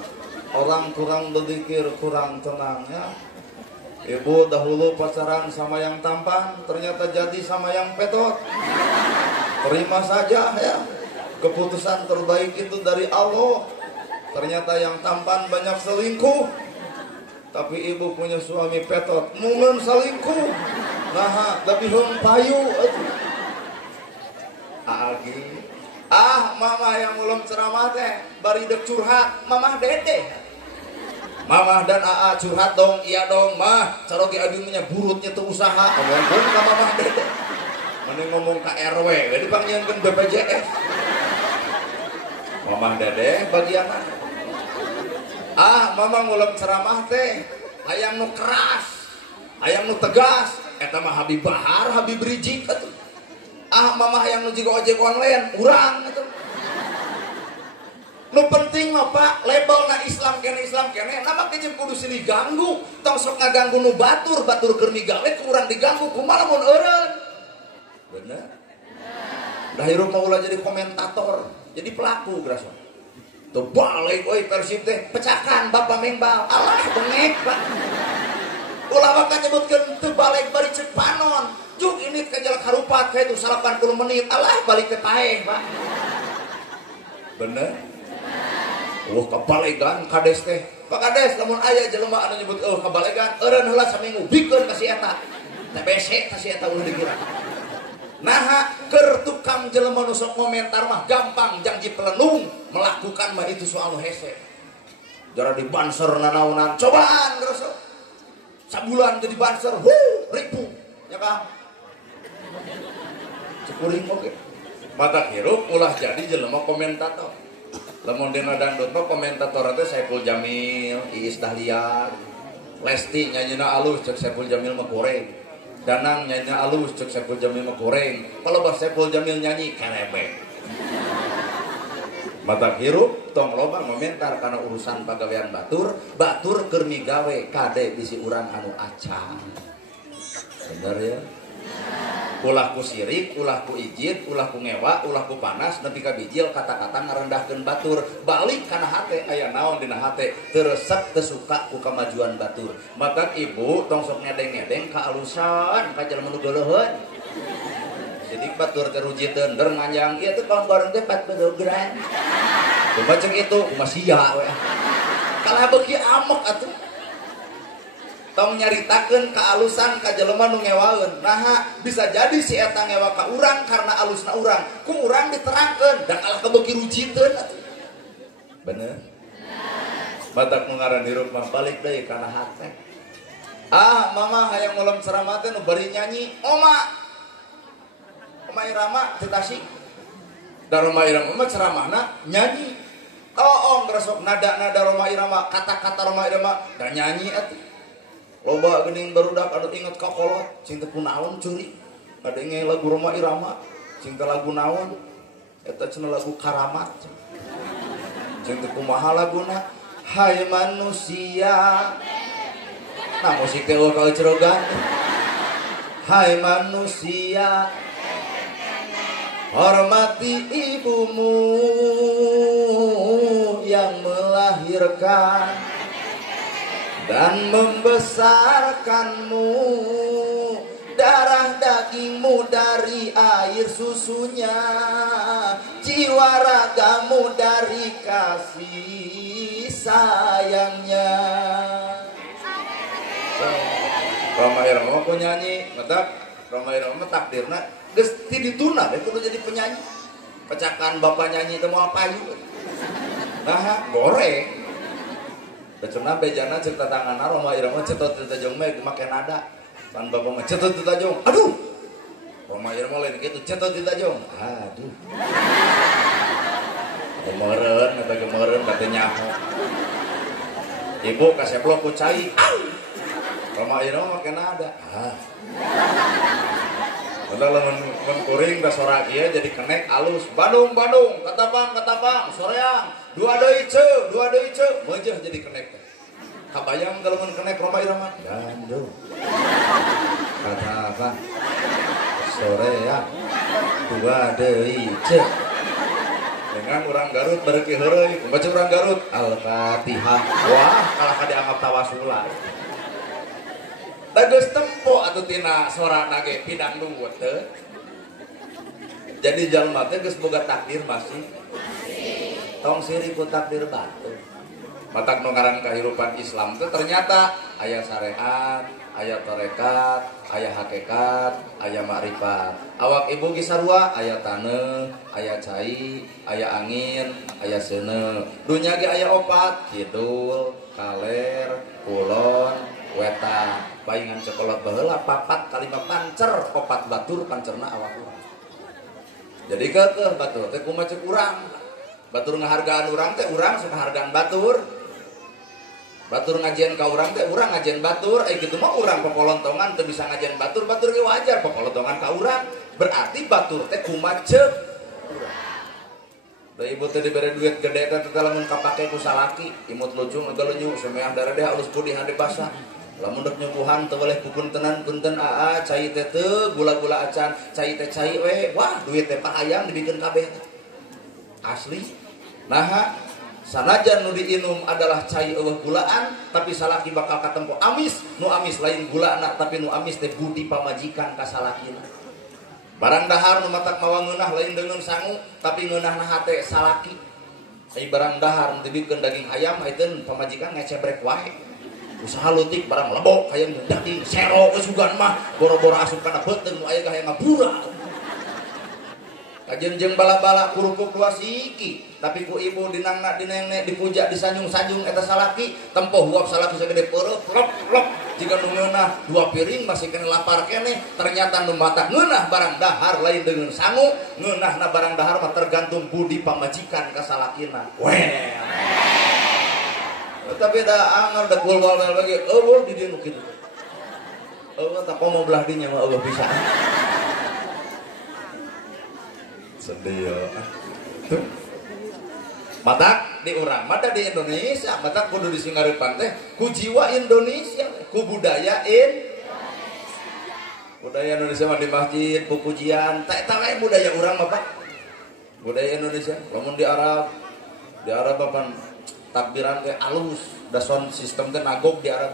Orang kurang berzikir kurang tenang ya. Ibu dahulu pacaran sama yang tampan, ternyata jadi sama yang petot. Terima saja ya. Keputusan terbaik itu dari Allah. Ternyata yang tampan banyak selingkuh. Tapi ibu punya suami petot, mungkin selingkuh. Nah, tapi hong payu. Agi. Mama yang ulum ceramah teh bari dek curhat, mamah dede. Mamah dan AA curhat dong, iya dong, mah. Carogi abinya burutnya tuh usaha. Ngomong ka mamah dede. Mending ngomong ke RW, jadi panggilkan BPJS. Mamah dede bagian mana? Mama ngulum ceramah teh hayang nu keras, hayang nu tegas. Eta mah Habib Bahar, Habib Rizik atuh. Mama hayang nu jiga ojek online, urang atuh. Nu penting mah Pak, labelna Islam kene, nama kejem kudu silih ganggu. Tong sok ngaganggu nu batur keur migawe ku urang diganggu kumaha mun eureun. Bener? Dah hirup mah ulah jadi komentator, jadi pelaku graso. Tuh balik euy Persib teh pecahkan Bapak Mengbal. Alah bengek Pak. Ulah maka nyebutkeun teu balik bari cek panon. Juk ini kejelak harupat kayak itu 80 menit. Alah balik ke paeh Pak. Bener? Kabalegan kades teh. Pak Kades lamun aya jelema anu nyebut kabalegan, eureun heula saminggu bikeun ka si eta. TBC ka si eta ulah dikira. Nah, keur tukang jelema nu sok komentar mah gampang janji pelenung, melakukan mah itu soal hese. Jara di banser nanaunan, cobaan terus. Sabulan jadi banser, ribu. Ya Kang. Cukuring oke. Mata hirup ulah jadi jelema komentator. Lamun dina dangdut mah komentator teh Saiful Jamil, Iis Dahlia, Lesti nyanyina alus cek Saiful Jamil mah goreng. Danang nyanyi alus cek Saiful Jamil mah goreng. Kalau bah Saiful Jamil nyanyi kelebek. Mata hirup tong loba komentar karena urusan pagawean batur keur migawe kade bisi urang anu acang. Bener ya? Ulah ku sirik, ulah ku ijid, ulah ku ngewa, ulah ku panas, nepi ka bijil kata-kata ngarendahkeun batur. Balik kana hate aya naon dina hate, teu resep teu suka ku kamajuan batur. Mata ibu tong sok ngedeng-ngedeng ka alusan ka jelema nu geuleuheun. Jadi batur teh ruji teunder nganjang ieu teh kongkoreng teh 40 gram. Coba cek itu kumaha sia we. Kalah beuki amek atuh. Tong nyaritakeun kaalusan ka jelema nu ngewaeun. Nah, bisa jadi si eta ngewa ka urang karena alusna urang. Ku urang diterangkeun da kalah kebeuki rujiteun atuh. Bener? Batak nu ngaran hirup mah balik deui kana hate. Mama hayang ngulem ceramah teh nu bari nyanyi. Oma Irama teu Tasik. Da Roma Irama mah ceramahna nyanyi. Ngerasok nada-nada Roma Irama, kata-kata Roma Irama da nyanyi atuh. Loba geuning barudak anu inget ka kolot, cinta kunaon curi. Ngadenge lagu Roma Irama, cinta lagu naon? Eta cenah lagu Karamat. Cinta kumaha laguna? Hai manusia. Nah musik teh eueuh cerogan. Hai manusia. Hormati ibumu yang melahirkan dan membesarkanmu, darah dagingmu dari air susunya, jiwa ragamu dari kasih sayangnya. Roma Irama aku nyanyi, ngetak Roma Irama takdirna geus ti dituna deh kudu jadi penyanyi. Pecakan bapak nyanyi teu moal payu. Nah, goreng. Becuna bejana cerita tanganna Roma Irama cetot teu tajong mah make nada. Pan bapak mah cetot teu tajong. Aduh. Roma ieu mah lain kitu cetot kita jong. Aduh. Gemeureun eta gemeureun batu nyaho. Ibu kaseblok ku cai. Roma ieu mah kena ada. Padahal lamun kuring da sora kieu jadi kenek alus. Bandung, katapang, soreang. Dua deui ceu, meujeuh jadi kenek. Kabayang kalau mun kenek Roma ieu mah. Bandung. Katapang. Soreang. Dua deui ceu. Dengan orang Garut bereki heureuy, baca orang Garut Al-Fatihah. Wah, kalah dianggap tawasulan. Da geus tempo atuh tina sorana ge pidang duwet teh. Jadi jalma teh geus boga takdir masih. Tong siri ku takdir batu. Matak nu ngaran kahirupan Islam teh ternyata aya syariat, aya tarekat, aya hakikat, aya makrifat. Awak ibu gisarua aya taneuh, aya cai, aya angin, aya seuneu. Dunya ge aya opat, kidul, kaler, kulon, wetan. Baingan sekolah baheula papat kalima pancer, opat batur pancerna awak urang. Jadi keukeuh batur teh kumaha ceuk urang. Batur ngahargaan urang teh urang sok ngahargaan batur. Batur ngajian ka urang teh urang ngajian batur, kitu mah urang popolontongan teu bisa ngajian batur, batur ge wajar popolontongan ka urang. Berarti batur teh kumaha ceuk urang. Da ibu teh dibere duit gede teh lamun kapake ku salaki, imut lucung ngagalunyu sameang daradeh alus pudi hade basah. Lamun dek nyukuhan teu boleh kupuntenan punten aa cai teh teu gula-gula acan, cai teh cai we. Wah, duit teh paayang dibikeun kabeh. Asli. Nah, sanajan nu diinum adalah cai eueuh gulaan, tapi salaki bakal katempo amis. Nu amis lain gulana, tapi nu amis teh budi pamajikan ka salakina. Barang dahar nu matak mawa ngeunah lain dengan sangu, tapi ngeunahna hate salaki. Ai barang dahar nu dibikeun daging ayam haiteun pamajikan ngecebrek wae. Usaha leutik barang lebok hayang daging sero geus sugan mah boro-boro asup kana beuteung nu aya hayang ngabura. Kajen jeung bala-bala kurupuk dua siki, tapi ku ibu dinangna dinengna dipuja disanjung-sanjung eta salaki, tempo huap salaki sagede peureuh plop plop. Jika nu ngeunah dua piring masih kena lapar keneh, ternyata nu matak ngeunah barang dahar lain dengan sangu, ngeunahna barang dahar mah tergantung budi pamajikan ka salakina. Weh. Tapi da angar da kulwal lagi eueuh di dieu nu kitu. Eueuh tak mau belah dinya mah eueuh bisa. Sedih ya. Matak di urang mah di Indonesia, matak kudu di Singarepan teh ku jiwa Indonesia, ku budaya budaya Indonesia mah di masjid, ku pujian, tak wae budaya urang mah Pak. Budaya Indonesia, lamun di Arab papan takbiran teh alus, da sound system teh nagok di Arab.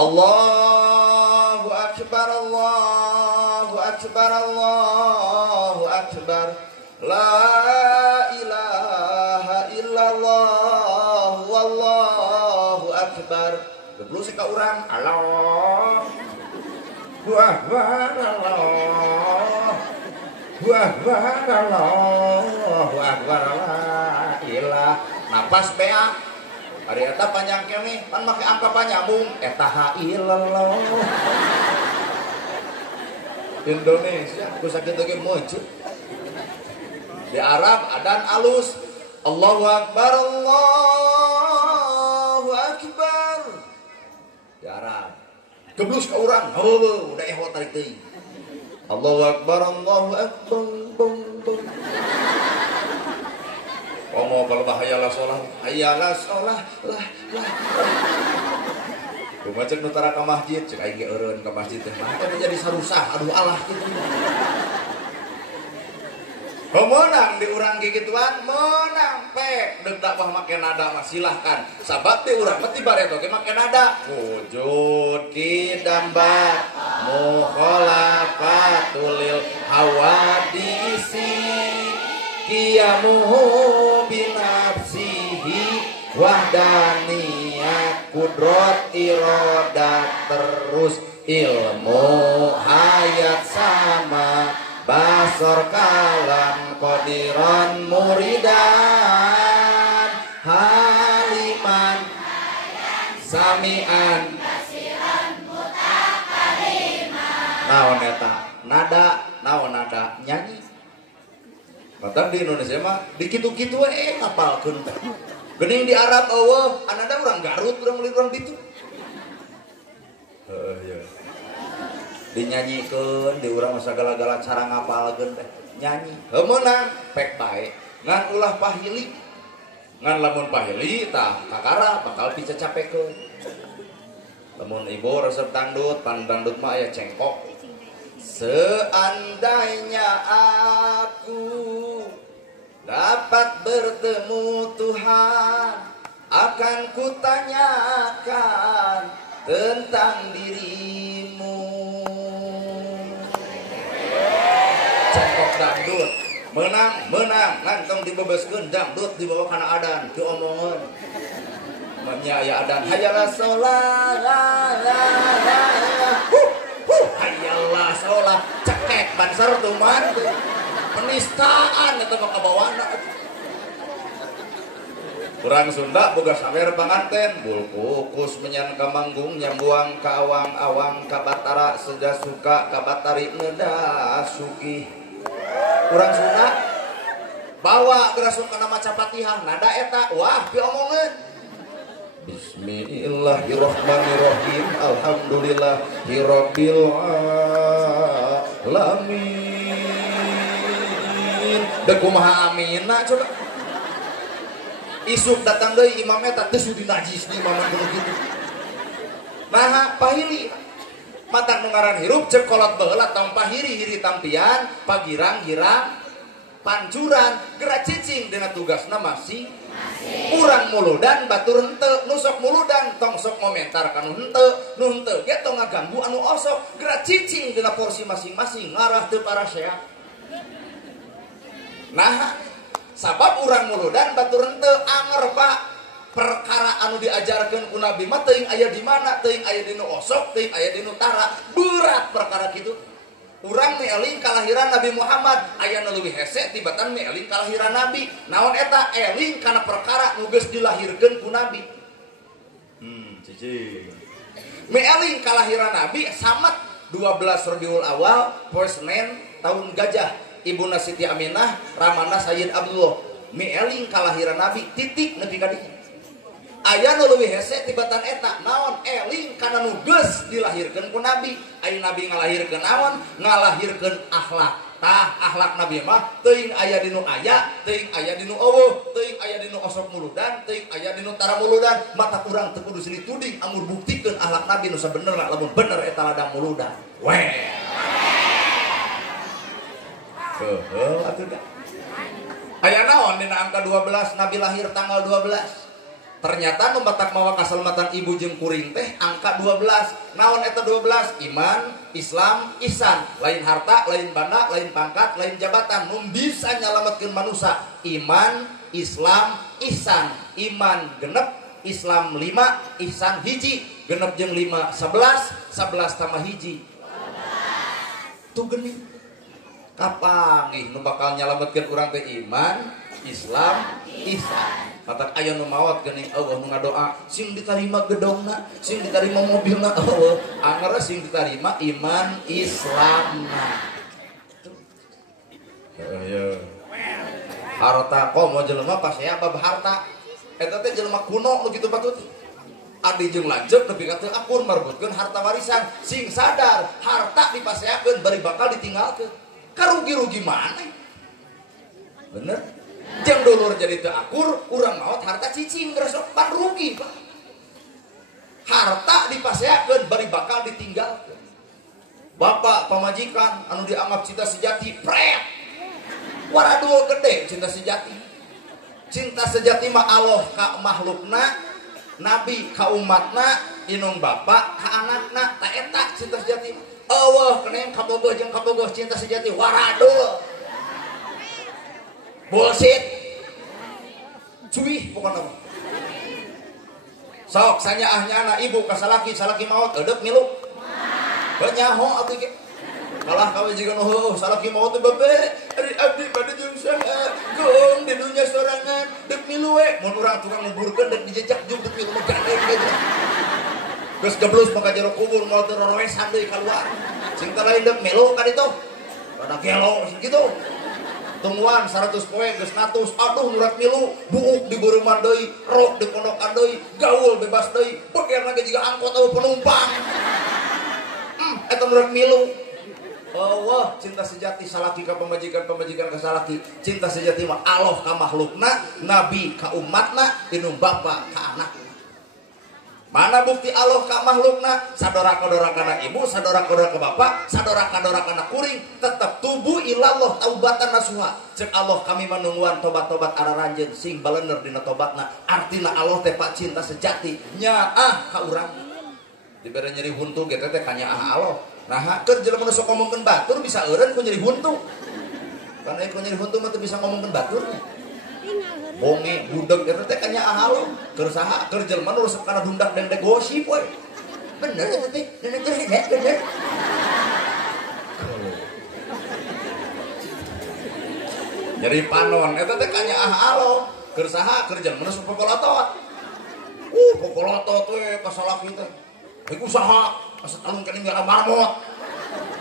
Allahu akbar, Allahu akbar, Allahu akbar. La ilaha illallah wallahu akbar. Geblu sih ka urang. Allah. Akbar Allah. Akbar Allahu akbar la ilah. Napas bea. Ari eta panjang keneh, pan make angka panyambung eta ha illallah. Indonesia ku sakitu ge mujud. Di Arab adan alus Allahu akbar Allahu akbar. Di Arab geblus ka urang heueuh udah ehot tarik teuing Allahu akbar Allahu akbar bong bong. Komo kalau hayalah sholah lah. Kumaha ceuk nu tara ka masjid ceuk aing ge eureun ka masjid teh mah jadi sarusah aduh alah kitu. Menang di urang gigituan menang pek deuk dakwah make nada mah silahkan sabab teh urang mah tibaret oge make nada wujud kidambat mukhalafatul hawadisi qiyamuhu binafsihi wahdaniyat kudrat iradat terus ilmu hayat sama basor kalam qadiran muridan haliman samian basiran mutakaliman. Naon eta nada naon nada nyanyi. Mata di Indonesia mah dikitu-kitu ngapalkeun teh. Geuning di Arab eueuh, anada urang Garut urang meuli urang ditu. Ya. Dinyanyikeun di urang sagala-gala cara ngapalkeun teh. Nyanyi. Heuh meunang pek bae. Ngan ulah pahili. Ngan lamun pahili tah kakara bakal bisa capekeun. Lamun ibu resep dangdut, pan dangdut mah aya cengkok. Seandainya aku dapat bertemu Tuhan, akan kutanyakan tentang dirimu. Cengkok dangdut menang nantong dibebaskeun dangdut dibawa kana adan diomongeun. Nya aya adan hayalah sholat hayalah sholat cekek banser tuh man penistaan eta mah kabawana. Urang Sunda boga sawer panganten bulkukus menyan ka manggung nyambuang ka awang-awang ka Batara seja suka ka Batari ngedah sugih. Urang Sunda bawa gerasun kana maca Fatihah nada eta wah diomongeun. Bismillahirrahmanirrahim. Alhamdulillahirabbil alamin. Da kumaha aminna coba. Isuk datang deui imam eta teu sudi najis di imam kudu kitu. Nah, pahili. Mantang nu ngaran hirup cek kolot baheula tong pahiri hiri tampian, pagirang girang pancuran, gerak cicing dengan tugasna masing urang muludan batur henteu nu sok muludan tong sok komentar kanu henteu nu henteu ge tong ngaganggu anu osok gerak cicing dina porsi masing-masing ngarah teu parasehat. Nah sabab urang muludan batur henteu anger Pak perkara anu diajarkeun ku Nabi mah teuing aya di mana teuing aya di nu osok teuing aya di nu tara berat perkara kitu. Urang eling kalahiran Nabi Muhammad aya nu leuwih hese tibatan eling kalahiran Nabi. Naon eta eling kana perkara nu geus dilahirkeun ku Nabi. Cicing. Eling kalahiran Nabi samet 12 Rabiul Awal poe Senen tahun gajah. Ibuna Siti Aminah ramana Sayyid Abdullah. Eling kalahiran Nabi titik nepi ka dieu. Aya nu leuwih hese tibatan eta naon eling kana nu geus dilahirkeun ku Nabi. Aya Nabi ngalahirkeun naon? Ngalahirkeun akhlak. Tah akhlak Nabi mah teuing aya di nu aya, teuing aya di nu eueuh, teuing aya di nu osok muludan, teuing aya di nu tara muludan. Mata urang teu kudu silih tuding amur buktikeun akhlak Nabi nu sabenerna lamun bener eta ladang muludan. Weh. Heuh atuh da. Aya naon dina angka 12 Nabi lahir tanggal 12? Ternyata nu batak mawa kasalamatan ibu jeung kuring teh angka 12. Naon eta 12? Iman, Islam, ihsan. Lain harta, lain banda, lain pangkat, lain jabatan. Nu bisa nyalametkeun manusia. Iman, Islam, ihsan. Iman genep, Islam 5, ihsan hiji. Genep jeung 5 11, 11 tambah hiji. Tuh geuning. Kapanggih nu bakal nyalametkeun urang teh iman, Islam, ihsan. Kata aya nu maot geuning Allah nu ngadoa sing ditarima gedongna, sing ditarima mobilna Allah, anger sing ditarima iman Islamna. Harta komo jelema pas ya bab harta. Eta teh jelema kuno nu kitu patut. Adi jeung lanceuk nepi ka teu akur marbutkeun harta warisan, sing sadar harta dipaseakeun bari bakal ditinggalkeun. Karugi-rugi maneh. Bener? Jang dulur jadi teu akur, urang maot harta cicing resep pan rugi Pak. Harta dipaseakeun bari bakal ditinggalkeun. Bapak pamajikan anu dianggap cinta sejati pret. Waradul gede cinta sejati. Cinta sejati mah Allah ka makhlukna, Nabi ka umatna, inung bapak ka anakna, ta eta cinta sejati. Eueuh keneh kabogoh jeung kabogoh cinta sejati waradul. Bullshit. Cuy pokoknya. Sok sanyaahnya anak ibu ka salaki maot eudeup milu. Banyaho atuh ge. Kalah kawe jiga nu heuh salaki maot teh babe, ari abdi bade jeung saha. Gong di dunya sorangan deuk milu we. Mun urang tukang nguburkeun deuk dijejak jeung deuk milu gandeng gitu. geus geblus maka jero kubur moal teu rorowesan deui keluar sing teu lain deuk melu ka ditu rada gelo gitu tungguan 100 poe geus ngatus aduh nurat milu buuk di beureumman deui rok di pondokan deui gaul bebas deui bekerna ge jiga angkot eueuh penumpang eta nurat milu. Allah cinta sejati salaki ka pamajikan ka salaki cinta sejati mah Allah ka makhlukna nabi ka umatna dinu bapa ka anak. Mana bukti Allah ka makhlukna sadora-kadora kana ibu sadora-kadora ka bapa sadora-kadora kana kuring tetep tubuh ilallah taubatan nasuha ceuk Allah kami manungguan tobat-tobat araranjeun sing balener dina tobatna artina Allah teh pak cinta sejati nyaah ka urang dibere nyeri huntu ge teh ka nyaah Allah. Nah, keur jelema nu sok ngomongkeun batur bisa eureun ku nyeri huntu. Karena ku nyeri huntu mah teu bisa ngomongkeun batur. Bonge budeg eta teh nya ahalo. Keur saha? Keur jelema nu resep kana dundak dan gosip we. Bener eta teh, bener. Nyeri panon eta teh nya ahalo. Keur saha? Keur jelema nu sok pokolotot. Pokolotot we kasalaki teh. Iku saha? Asa alun ka ninggal marmot.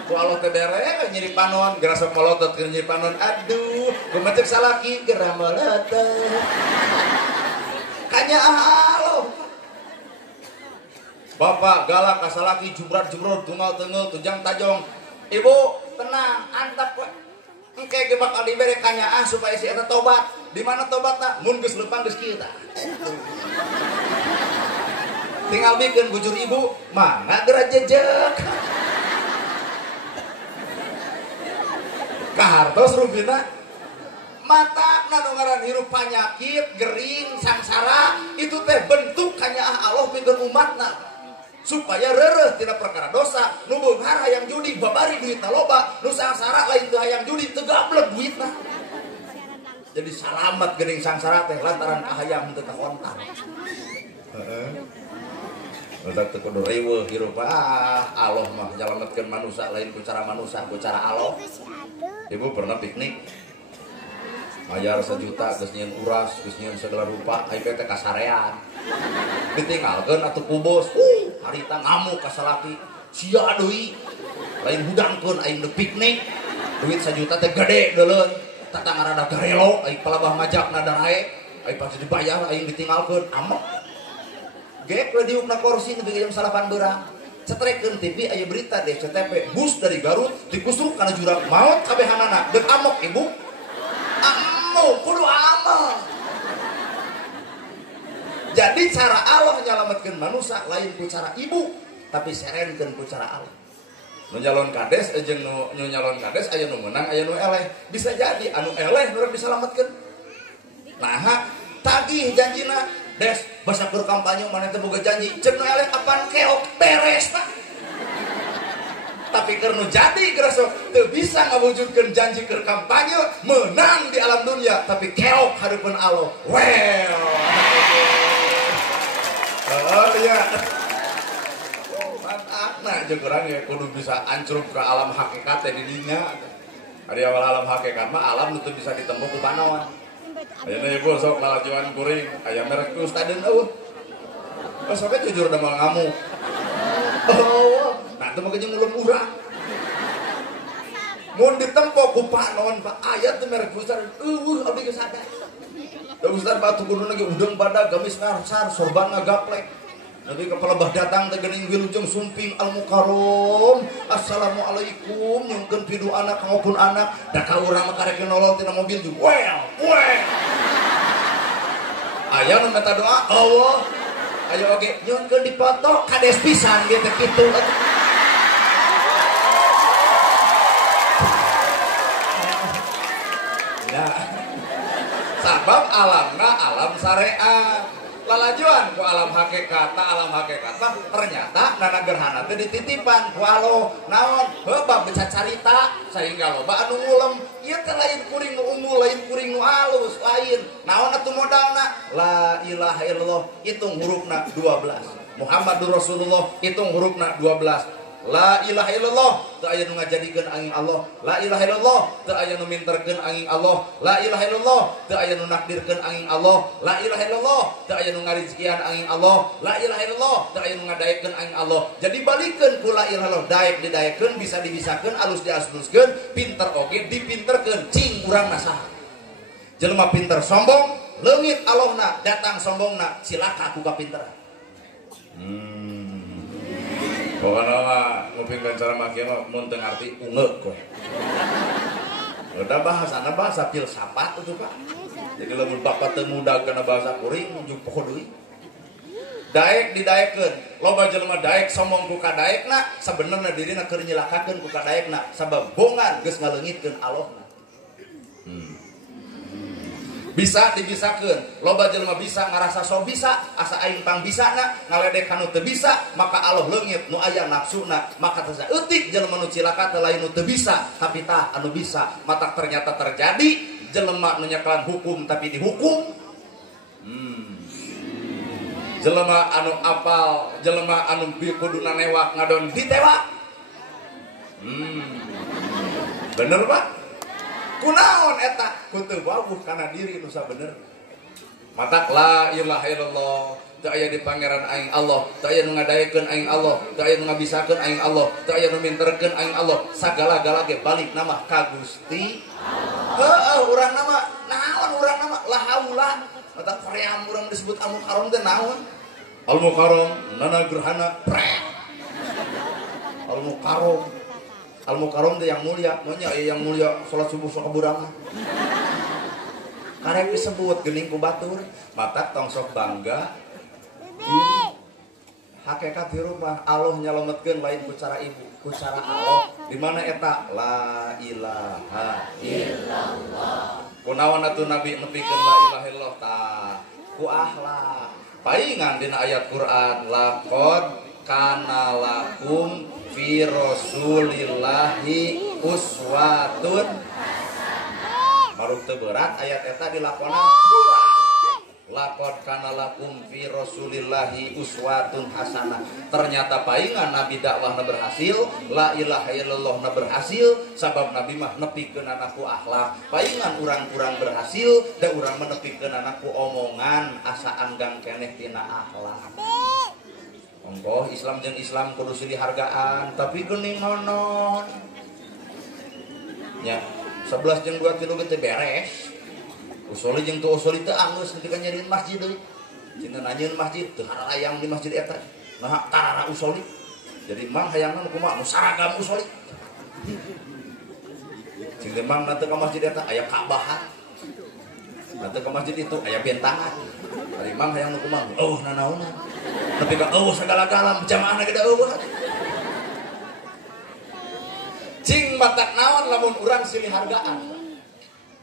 Ku Allah teh bere nyeri panon, gerasa molotot keur nyeri panon. Aduh, gumecek salaki gerah molotot. Kanya halo. Bapak galak ka salaki jubrat-jubrut tunggal teungel tujang tajong. Ibu, tenang, antap we. Engke ge bakal dibere kanya supaya si eta tobat. Di mana tobatna? Mun geus leumpang geus kieu tah. Tinggal bikin bujur ibu mana gerak jejak kahartos rubina mata nadongaran hirup penyakit gering sangsara itu teh bentuk kanyaah Allah pikeun umatna supaya reureuh tina perkara dosa nu beunghar hayang judi babari duitna loba nu sangsara lain teu hayang judi teu gablek duitna jadi salamet geuning sangsara teh lantaran kahayang teu kakontar. Udah teu kudu riweuh hirup Allah mah nyalametkeun manusia lain ku cara manusia ku cara Allah. Ibu pernah piknik mayar 1 juta geus nyieun uras geus nyieun segala rupa ai teh kasarean ditinggalkeun atuh ku bos harita ngamuk ka salaki sia deui lain hudangkeun aing teu piknik duit 1 juta teh gede deuleun tatang rada garelo ai palabah majakna darae ai pas dibayar aing ditinggalkeun amok gek we diukna kursi nepi ka jam 8 beurang cetrekeun TV aya berita DCTP bus dari Garut dikusruk kana jurang maut kabehanana deuk amok ibu amok kudu amok. Jadi cara Allah nyalametkeun manusia lain ku cara ibu tapi serenkeun ku cara Allah. Nu nyalon kades jeung nu nyalon kades aya nu meunang aya nu eleh bisa jadi anu eleh nu disalametkeun. Nah tagih janjina des basa keur kampanye mana teh boga janji ceuk nu eleh apaan keok beres tah tapi keur nu jadi gerasa teu bisa ngawujudkeun janji keur kampanye menang di alam dunia tapi keok hareupeun Allah well oh iya mantapna jeung urang ge kudu bisa ancrup ke alam hakikat teh di dinya ari awal alam hakikat mah alam nu teu bisa ditempuh ku panaon. Ayeuna ibu sok ngalajuan kuring aya merek ku ustadeun eueuh. Sok jujur da mal ngamuk. Oh, nah teu mah jeung ulun urang. Mun ditempo ku panon Pak aya teh merek ustadeun eueuh abdi geus sadar. Da ustad batu kuduna ge udang badag gamis ngarsar sorban ngagaplek. Nabi kepala bah datang teh geuning wilujeng sumping al mukarrom. Assalamualaikum nyungkeun pidu anak ngopun anak da ka urang mah karek nolol tina mobil ju. Well. Aya nu minta doa Allah. Ayo oge nyunkeun dipoto kades pisan ge teh kitu. Ya. Sabab alamna alam syariat. Lalajuan ku alam hakikat mah ternyata nana gerhana teh dititipan ku Allah naon bab beca carita sehingga loba anu ngulem ieu teh lain kuring nu unggul lain kuring nu alus lain naon atuh modalna la ilaha illallah hitung hurufna 12 Muhammadur Rasulullah hitung hurufna 12 La ilaha illallah teu aya nu ngajadikeun angin Allah. La ilaha illallah teu aya nu minterkeun angin Allah. La ilaha illallah teu aya nu nakdirkeun angin Allah. La ilaha illallah teu aya nu ngarizkian angin Allah. La ilaha illallah teu aya nu ngadaekeun angin Allah. Jadi balikeun ku la ilaha illallah daek didaekeun bisa dibisakeun alus diasluskeun pinter oge dipinterkeun cing urang nasaha. Jelema pinter sombong leungit Allahna datang sombongna cilaka ku kapinteran. Pokoknya mah ngupingkan cara makia mah mun teu ngarti ungeuk we. Udah bahasa filsafat itu Pak. Jadi lamun bapak teu mudag kana bahasa kuring ujug poho deui. Daek didaekeun, loba jelema daek sombong ku ka daekna, sabenerna dirina keur nyilakakeun ku ka daekna sabab bongan geus ngaleungitkeun Allahna. Bisa dibisakeun, loba jelema bisa ngarasa so bisa, asa aing pang bisana ngaledek kanu teu bisa, maka Allah leungit nu aya nafsuna, maka teu saeutik jelema nu cilaka teh lain nu teu bisa, tapi tah anu bisa, mata ternyata terjadi jelema nu nyakelan hukum tapi dihukum. Jelema anu apal, jelema anu kuduna newak ngadon ditewak. Bener Pak? Kunaon eta kutu bawuh kana diri nu sabener. Matak la ilaha illallah teu aya di pangeran aing Allah, teu aya nu ngadaekeun aing Allah, teu aya nu ngabisakeun aing Allah, teu aya nu minterkeun aing Allah, sagala-gala ge balik nama ka Gusti Allah. Urang nama naon urang nama la haula. Matak fream urang disebut al mukarram teh naon? Al mukarram nana gerhana prek. Al mukarram Al-Mukarram teh yang mulia, nya yang mulia salat subuh sok kaburangan. Karek disebut geuning ku batur, matak tong sok bangga diri. Hakikat hirup mah Allah nyalametkeun lain ku cara ibu, ku cara Allah. Di mana eta? La ilaha illallah. Kunaon atuh Nabi nepikeun la ilaha illallah tah? Ku akhlak. Paingan dina ayat Quran, laqad kana lakum fi rasulillahi uswatun maruk teu berat ayat eta dilakonan laqad kana lakum fi rasulillahi uswatun hasanah. Ternyata paingan Nabi dakwahna berhasil, la ilaha illallah berhasil, sabab Nabi mah nepikeun anakku akhlak. Paingan urang-urang berhasil da urang menepikeun anakku omongan asa anggang keneh tina akhlak. Ongkoh Islam jeung Islam kudu dihargaan, tapi geuning nonon. Nya 11 jeung 2 tilu teh beres. Usuli jeung teu usuli teu anggeus ketika nyariin masjid deui. Cenah nanyeun masjid teu hayang di masjid eta. Nah tarara usuli. Jadi mang hayangna kumaha nu saragam usuli. Jeung mang nanti ka masjid eta aya Ka'bah. Nanti ke masjid itu aya bentangan. Ari mang hayang nu kumaha? Oh nanaonna. Tapi ka segala-gala jamaahna gede eueuh. Cing batak naon lamun urang silih hargaan.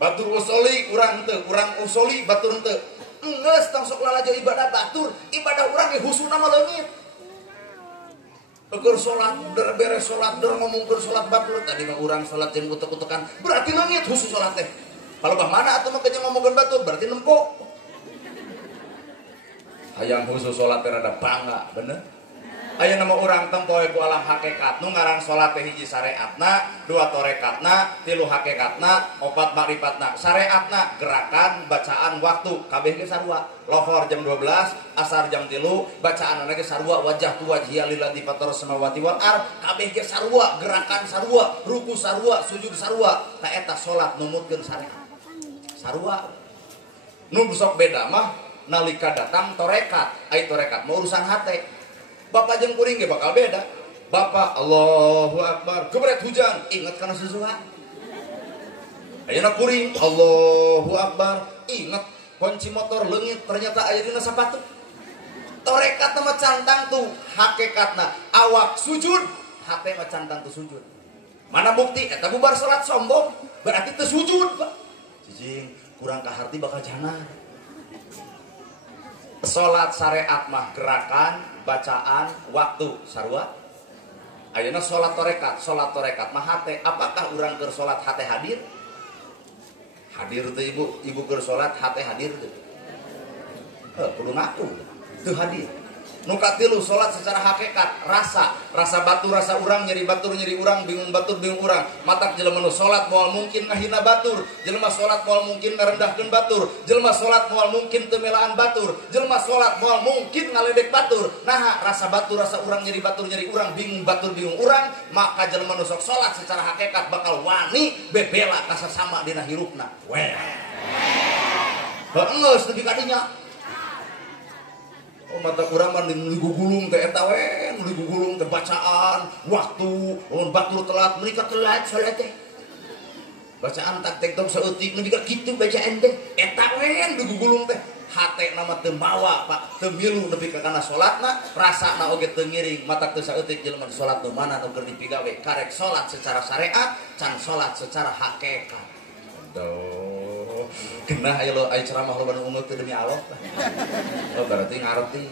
Batur usoli urang teu, urang usoli batur teu. Geus tong sok lalajo ibadah batur, ibadah urang ge husuna mah leungit. Keur salat, beres salat, ngomongkeun salat batur tadi mah urang salat jeung utek-utekan, berarti leungit husu salat teh. Kalau bah mana atuh mah kejeung ngomongkeun batur, berarti nempok. Hayang khusus salat teh rada bangga, bener? Aya nama urang tempoe ku alam hakikat nu ngaran salat teh hiji syariatna, 2 torekatna, 3 hakikatna, 4 makrifatna. Syariatna gerakan, bacaan, waktu kabeh ge sarua. Lohor jam 12, asar jam 3, bacaanna ge sarua, wajah tu wajhiya lillazi fataras samawati wal ard, kabeh ge sarua, gerakan sarua, ruku sarua, sujud sarua. Ta eta salat numutkeun syariat. Sarua. Nu sok beda mah nalika datang torekat, ai torekat mau urusan hate. Bapak jeung kuring ge bakal beda. Bapak Allahu Akbar, gebret hujan, inget kana susuhan. Ayeuna kuring Allahu Akbar, inget kunci motor leungit ternyata aya dina sapatu. Torekat mah cantang tuh hakikatna awak sujud, hate mah cantang tuh sujud. Mana bukti eta bubar salat sombong, berarti teu sujud, Pak. Cicing kurang kaharti bakal janar. Salat syariat mah gerakan, bacaan, waktu sarua. Ayeuna salat torekat mah hate. Apakah urang keur salat hate hadir? Hadir teu ibu keur salat hate hadir teu? Kudu ngaku teu hadir. Nu katilu salat secara hakikat, rasa batur rasa urang, nyeri batur nyeri urang, bingung batur bingung urang. Matak jelema nu salat moal mungkin ngahina batur, jelema salat moal mungkin ngarendahkeun batur, jelema salat moal mungkin teu melaan batur, jelema salat moal mungkin ngaledek batur. Nah, rasa batur rasa urang, nyeri batur nyeri urang, bingung batur bingung urang, maka jelema nu sok salat secara hakikat bakal wani bebela ka sasama dina hirupna. Weh. Geus nepi ka dinya. Oh, mata urang mah digugulung teh eta we, digugulung teh bacaan, waktu, lamun batur telat, mereka telat salat teh. Bacaan tak tek tong saeutik nu juga kitu bacaan teh. Eta we digugulung teh. Hate nama teu mawa, Pak, teu milu nepi ka kana salatna, rasana oge teu ngiring, mata teu saeutik jelema salat nu mana nu keur dipigawe, karek salat secara syariat, can salat secara hakikat. Aduh, genah aya lo aya ceramah lo bandung unggul demi Allah. Oh, berarti ngarti.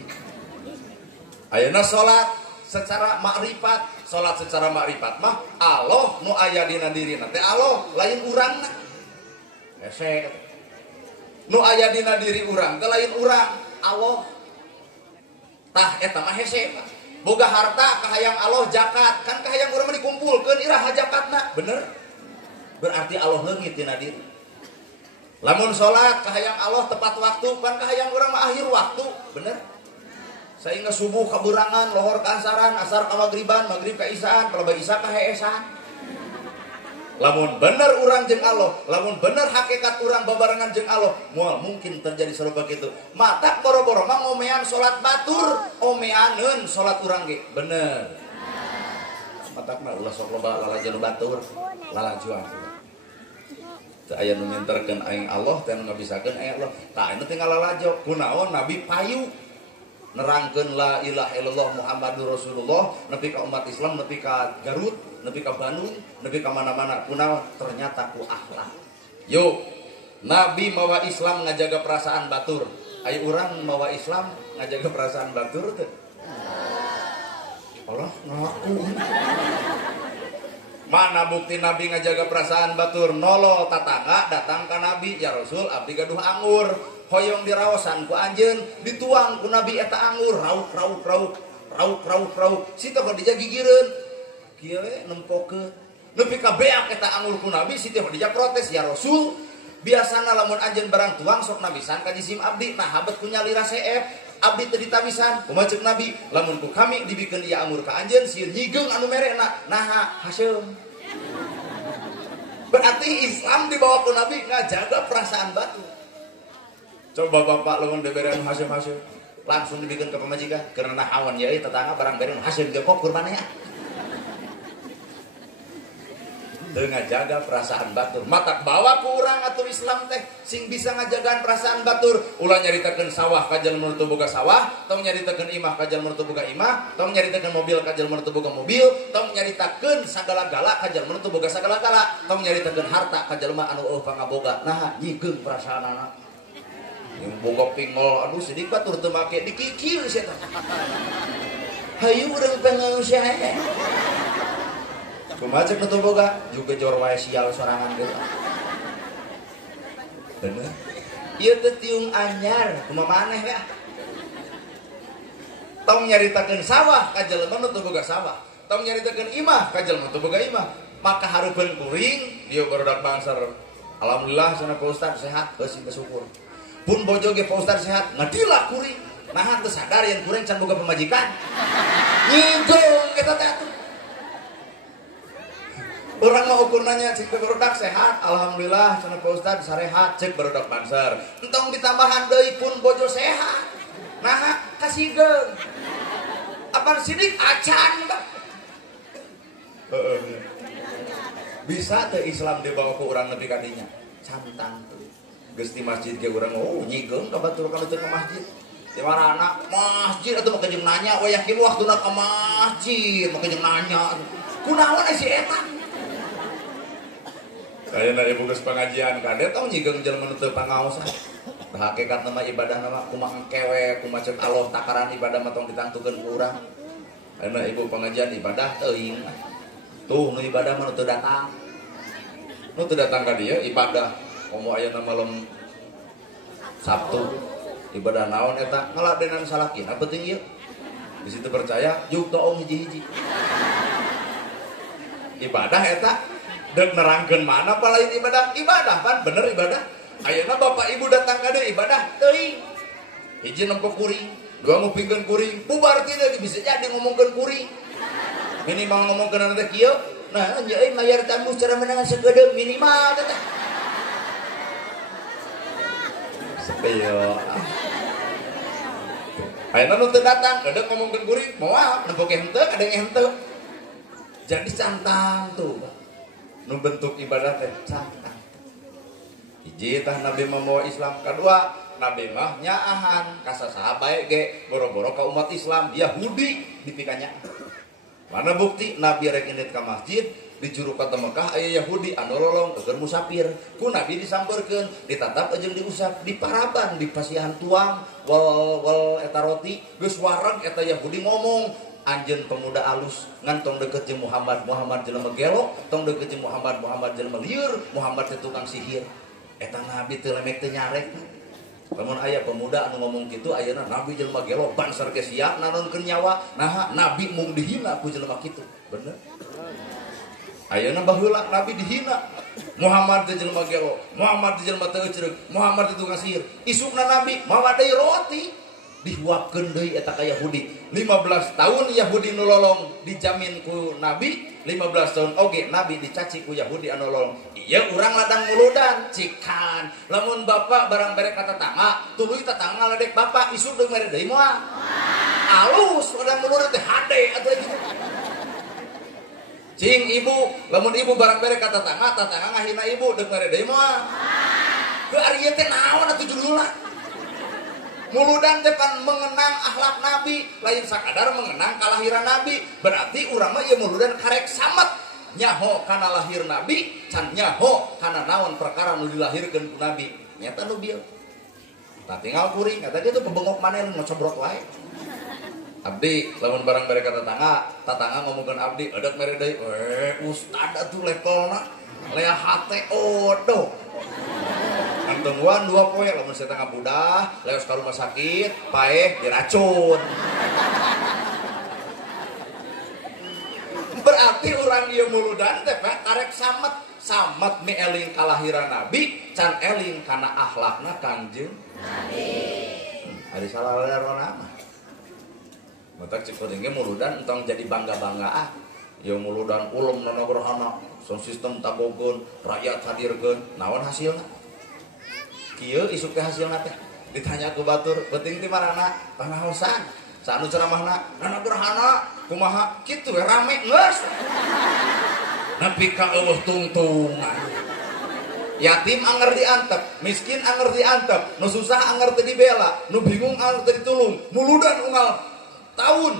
Ayeuna salat secara makrifat, salat secara makrifat mah Allah nu aya dina dirina teh Allah, lain urangna. Hese. Nu aya dina diri urang teh lain urang, Allah. Tah eta mah hese, Pak. Boga harta kahayang Allah zakat, kan kahayang urang mah dikumpulkeun iraha zakatna, bener? Berarti Allah leungit dina diri. Lamun salat kahayang Allah tepat waktu, kan kahayang urang mah akhir waktu, bener? Saingga subuh kaberangan, lohor ka asaran, asar ka magriban, magrib ka isaan, kalau isya ka heesan. Lamun bener urang jeung Allah, lamun bener hakikat urang babarengan jeung Allah, moal mungkin terjadi sarupa kitu. Matak boro-boro mah ngomean salat batur, omeaneun salat urang ge, bener. Matak mah ulah sok loba lalajeun batur, lalajuan. Teu aya nu minterkeun aing Allah teh nu ngabisakeun aing Allah. Tah anu tinggal lalajo, kunaon Nabi payu nerangkeun la ilaha illallah Muhammadur Rasulullah nepi ka umat Islam, nepi ka Garut, nepi ka Bandung, nepi ka mana-mana. Kunaon? Ternyata ku akhlak. Yuk, Nabi mawa Islam ngajaga perasaan batur. Aya urang mawa Islam ngajaga perasaan batur teh. Allah ngaku. Mana bukti Nabi ngajaga perasaan batur? Nolol tatangga datang ke Nabi, ya Rasul abdi gaduh anggur, hoyong diraosan ku anjeun, dituang ku Nabi eta anggur, rauk sita Khadijah gigireun kieu we nempokeun nepi ka beak eta anggur ku Nabi. Siti Khadijah protes, ya Rasul biasana lamun anjeun barang tuang sok nabisan ka jisim abdi, nah habet ku nyali raseef abdi teu ditabisan. Kumaha ceuk Nabi, lamun ku kami dibikeun ieu anggur ka anjeun sieun higeung anu merena naha haseum. Berarti Islam dibawa ku Nabi ngajaga perasaan batu. Coba bapak lamun dibere anu haseum-haseum langsung dibikeun ka pamajikan karena nahawan ya tetangga barang bere haseum ge kok kurbannya. Teu ngajaga perasaan batur. Matak bawa ku urang atuh Islam teh sing bisa ngajagaan perasaan batur. Ulah nyaritakeun sawah ka jalma nu teu boga sawah, tong nyaritakeun imah ka jalma nu teu boga imah, tong nyaritakeun mobil ka jalma nu teu boga mobil, tong nyaritakeun sagala-gala ka jalma nu teu boga sagala-gala, tong nyaritakeun harta ka jalma anu eueuh pangaboga. Nah, nyikeun perasaanana. Yang boga pingol, aduh sidik batur teu make dikikil sia teh. Hayu urang pengusaha. Kumaha ceuk nu teu boga juga jor wae sial sorangan deui. Bener. Ieu teh tiung anyar, kumaha maneh ya. Tong nyaritakeun sawah ka jelema nu teu boga sawah, tong nyaritakeun imah ka jelema teu boga imah, maka hareupeun kuring dieu barudak bangser. Alhamdulillah cenah Pak Ustaz sehat, geus bersyukur. Pun bojo ge Pak Ustaz sehat, ngadilah kuring. Nah teu sadar yen kuring can boga pamajikan. Nyinggung eta teh atuh. Orang mau ukur nanya cek barudak sehat, alhamdulillah cenah Pak Ustaz sarehat cek barudak banser. Entong ditambahan deui pun bojo sehat. Nah, kasigeung. Apaan sidik acan Pak. Bisa teu Islam dibawa ku urang nepi ka dinya. Cantang teu. Geus di masjid ge urang nyigeung ka batur kana teu ka masjid. Di mana anak masjid atuh maka jeung nanya, we yakin waktuna ka masjid maka jeung nanya. Kunaon si eta? Ayeuna ibu geus pengajian kade tong nyigeung jelema nu teu pangaosan. Hakikat nama ibadah nama kumaha engkewe, kumaha ceuk Allah takaran ibadah mah tong ditangtukeun ku urang. Ayeuna ibu pengajian ibadah teuing. Tuh nu ibadah mah nu teu datang. Nu teu datang ka dieu ibadah. Komo ayeuna malam Sabtu ibadah naon eta ngaladenan salakina penting ieu di situ percaya juk toong hiji-hiji ibadah eta deuk nerangkeun mana apa lain ibadah pan bener ibadah ayeuna bapak ibu datang ka dieu ibadah teuing hiji nempo kuring dua ngupingkeun kuring bubar ti deui bisa jadi ngomongkeun kuring minimal ngomongkeun teh kieu nah nya euy mayar tamu secara menangan segede minimal teh sepeyo ayeuna nu teu datang deuk ngomongkeun kuring moal nempo ke henteu ada yang henteu jadi cantang tuh nu bentuk ibadah teh cantang hiji tah nabi membawa Islam kedua nabi mah nyaahan kasasaha bae ge boro-boro ka umat Islam Yahudi dipikanya mana bukti nabi rek indit ka masjid di juru kota Mekah aya Yahudi anu lolong keur musafir ku nabi disampeurkeun ditatap jeung diusap diparaban di pasihan tuang wal eta roti geus wareg eta Yahudi ngomong anjeun pemuda alus ngan tong deukeut jeung Muhammad jelema gelo tong deukeut jeung Muhammad jelema lieur Muhammad teh tukang sihir eta nabi teu lemek teu nyarek lamun aya pemuda anu ngomong kitu ayeuna nabi jelema gelo bansar ge sia nanonkeun nyawa nah nabi mung dihina ku jelema kitu bener ayeuna baheula nabi dihina Muhammad teh jelema gelo Muhammad teh jelema teu ceureuh Muhammad teh tukang sihir isukna nabi mawa deui roti dihuapkeun deui eta ka Yahudi 15 tahun Yahudi nu lolong dijamin ku Nabi 15 tahun oge Nabi dicaci ku Yahudi anu lolong ieu urang ladang muludan cikan lamun bapak barang bere ka tetangga tuluy tetangga ledek bapak isuk deung mere deui moal alus ladang muludan teh hade atuh gitu cing ibu lamun ibu barang bere ka tetangga ngahina ibu deung mere deui moal ke ari teh naon atuh judulna muludan teh kan mengenang akhlak Nabi lain sakadar mengenang kalahiran Nabi berarti urang mah ieu muludan karek samet nyaho kana lahir Nabi can nyaho kana naon perkara nu dilahirkeun ku Nabi nyata nu bieu tah tinggal kuring eta kitu pebengok maneh ngocobrot wae abdi lamun barang bere ka tatangga ngomongkeun abdi edet mere deui ustad atuh levelna lea hate odo tungguan 2 poe lamun saya tengah budah leos ka rumah sakit paeh diracun berarti orang ieu muludan teh karek samet mi eling kalahiran Nabi can eling kana akhlakna Kangjeng Nabi ari salalerona mah mata cik kuring ge muludan entong jadi bangga-banggaan ieu muludan ulum nanagrohana son sistem tabogeun rakyat hadirkeun naon hasilna kieu isuk teh hasilna teh ditanya ku batur penting ti marana pangaosan saanu ceramahna nana gerhana kumaha kitu we rame geus nepi ka eueuh tungtungan yatim anger diantep miskin anger diantep nu susah anger teu dibela nu bingung anger teu ditulung muludan unggal taun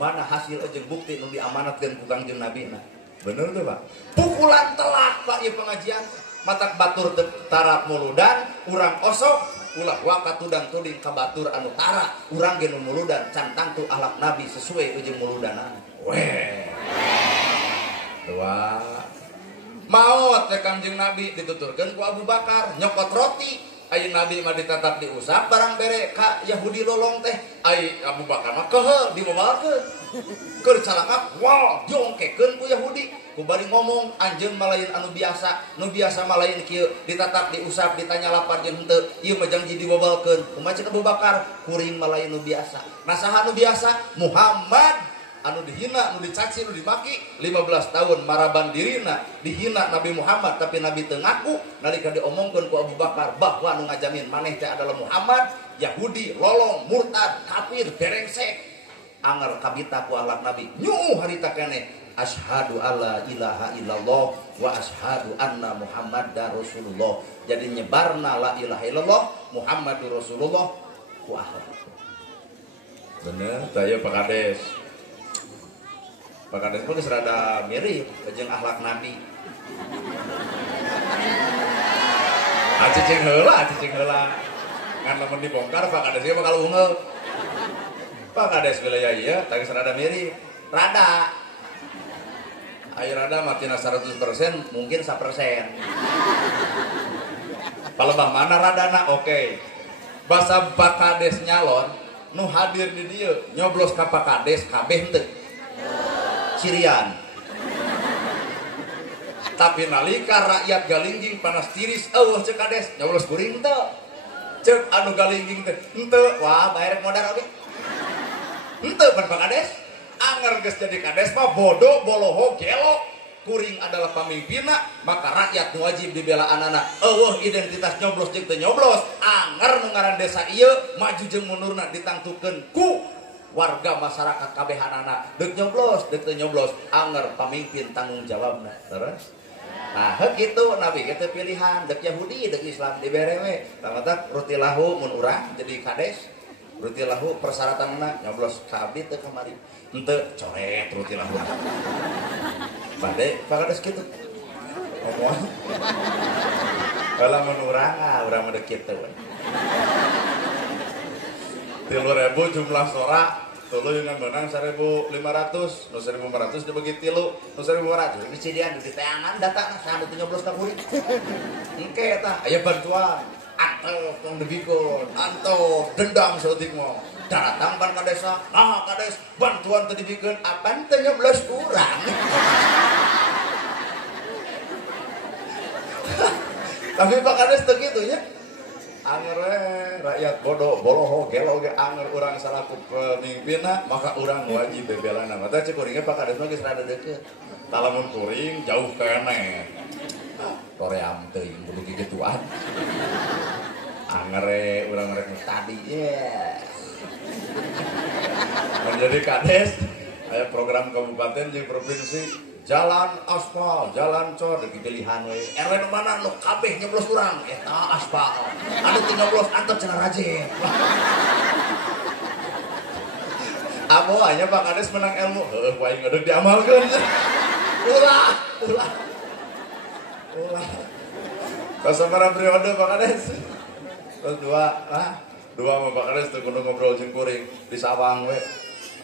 mana hasil jeung bukti nu diamanatkeun ku Kangjeng Nabi bener tuh Pak pukulan telak Pak ieu pengajian matak batur tarap muludan urang osok ulah wakat tudang tuding ka batur anu tara urang ge nu muludan cantang tu akhlak Nabi sesuai jeung muludanan weh dua maot teh Kangjeng Nabi dituturkeun ku Abu Bakar nyokot roti ayeuna Nabi mah ditatap diusap barang bere ka Yahudi lolong teh ai Abu Bakar mah keuheuh dimobalkeun keur calangap wah diongkekeun ku Yahudi ku bari ngomong anjeun malain anu biasa nu biasa malain kieu ditatap diusap ditanya lapar jeung henteu ieu mah janji dibobalkeun kumaha ceuk Abu Bakar kuring malain nu biasa nah saha nu biasa Muhammad anu dihina nu dicaci nu dimaki 15 tahun maraban dirina dihina Nabi Muhammad tapi Nabi teu ngaku nalika diomongkeun ku Abu Bakar bahwa nu ngajamin maneh teh adalah Muhammad Yahudi lolong murtad kafir berengsek anger kabita ku akhlak Nabi nyuh harita keneh asyhadu alla ilaha illallah wa asyhadu anna Muhammadar Rasulullah jadi nyebarna la ilaha illallah Muhammadur Rasulullah ku akhlak bener saya Pak Kades pun geus rada mirip jeung akhlak Nabi cicing heula ngan lamun dibongkar Pak Kades ge bakal ungeul Pak Kades wilayah ieu tah geus rada mirip rada air rada makin 100% mungkin 1%. Palebah mana radana oke. basa Pak Kades nyalon nu hadir di dieu nyoblos ka Pak Kades kabeh teu cirian. Tapi nalika rakyat galingging panas tiris eueuh ceuk Kades nyoblos kuring teu ceuk anu galingging teh henteu wah bae rek modal oge henteu pan Pak Kades anger geus jadi Kades mah bodoh boloho gelo kuring adalah pamimpinna maka rakyat wajib dibela anana eueuh identitas nyoblos jeung teu nyoblos anger nu ngaran desa ieu maju jeung mundurna ditangtukeun ku warga masyarakat kabehanana deuk nyoblos deuk teu nyoblos anger pamimpin tanggung jawabna terus nah kitu nabi kitu pilihan deuk Yahudi deuk Islam dibere we tamatak rutilahu mun urang jadi Kades rutilahu persyaratanna nyoblos ka abdi teu kamari henteu coret rutilahu bade Pak Kades kitu ngomong kalau mun urang urang mah deuk kitu 3.000 jumlah sorak tuluy yang menang 1.500 nu 1.500 dibagi 3 nu 1.500 dicidian di teangan datang sanu teu nyoblos ka kuring engke eta aya bantuan anteup tong dibikun anteup dendam saeutik mah datang pan ka desa nah Kades bantuan teu dibikeun apan teu nyoblos urang tapi Pak Kades teu kitu nya anger rakyat bodoh boloho gelo ge anger urang salaku pemimpinna maka urang wajib bebelana mata cek kuringnya Pak Kades mah geus rada deukeut talamun kuring jauh keneh toream teuing kudu kigituan anger urang rek tadi menjadi Kades aya program kabupaten jeung provinsi jalan aspal, jalan cor, dari pilihan we. RW mana nu kabeh nyoblos urang, eta aspal. Anu teu nyoblos antep cenah rajin. Amo anya Pak Kades menang ilmu, heuh wae ngedeuk diamalkeun. Ulah. Pas sabaraha periode Pak Kades? Terus dua sama Pak Kades teu kudu ngobrol jeung kuring di sawang we.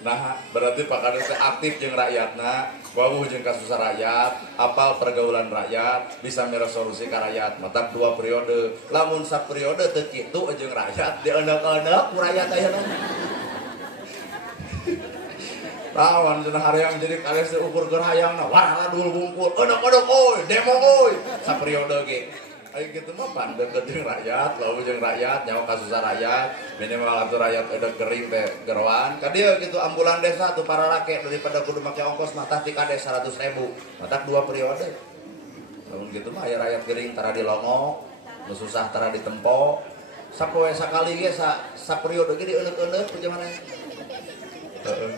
Nah, berarti Pak Kades aktif jeung rakyatna, wawuh jeung kasusah rakyat, apal pergaulan rakyat, bisa mira solusi ka rakyat. Matak 2 periode. Lamun saperiode teu kitu jeung rakyat dieuneuk-euneuk ku rakyat ayeuna. Lawan cenah hareang jadi Kades teh ukur keur hayangna, warna dul bungkul, euneup-euneup oy, demo oy. Saperiode ge. Ayo gitu mah pan deket jeung rakyat, lalu jeung rakyat, nyawa kasusah rakyat, minimal atuh rakyat edek gering teh geroan. Ka dieu kitu ambulan desa tuh para rakyat daripada kudu make ongkos mah tah ti Kades 100.000. Matak 2 periode. Lamun kitu mah aya rakyat gering tara dilongok, nu susah tara ditempo. Sapoe sakali ge sa periode ge dieuneuk-euneuk ku jamana. Heeh.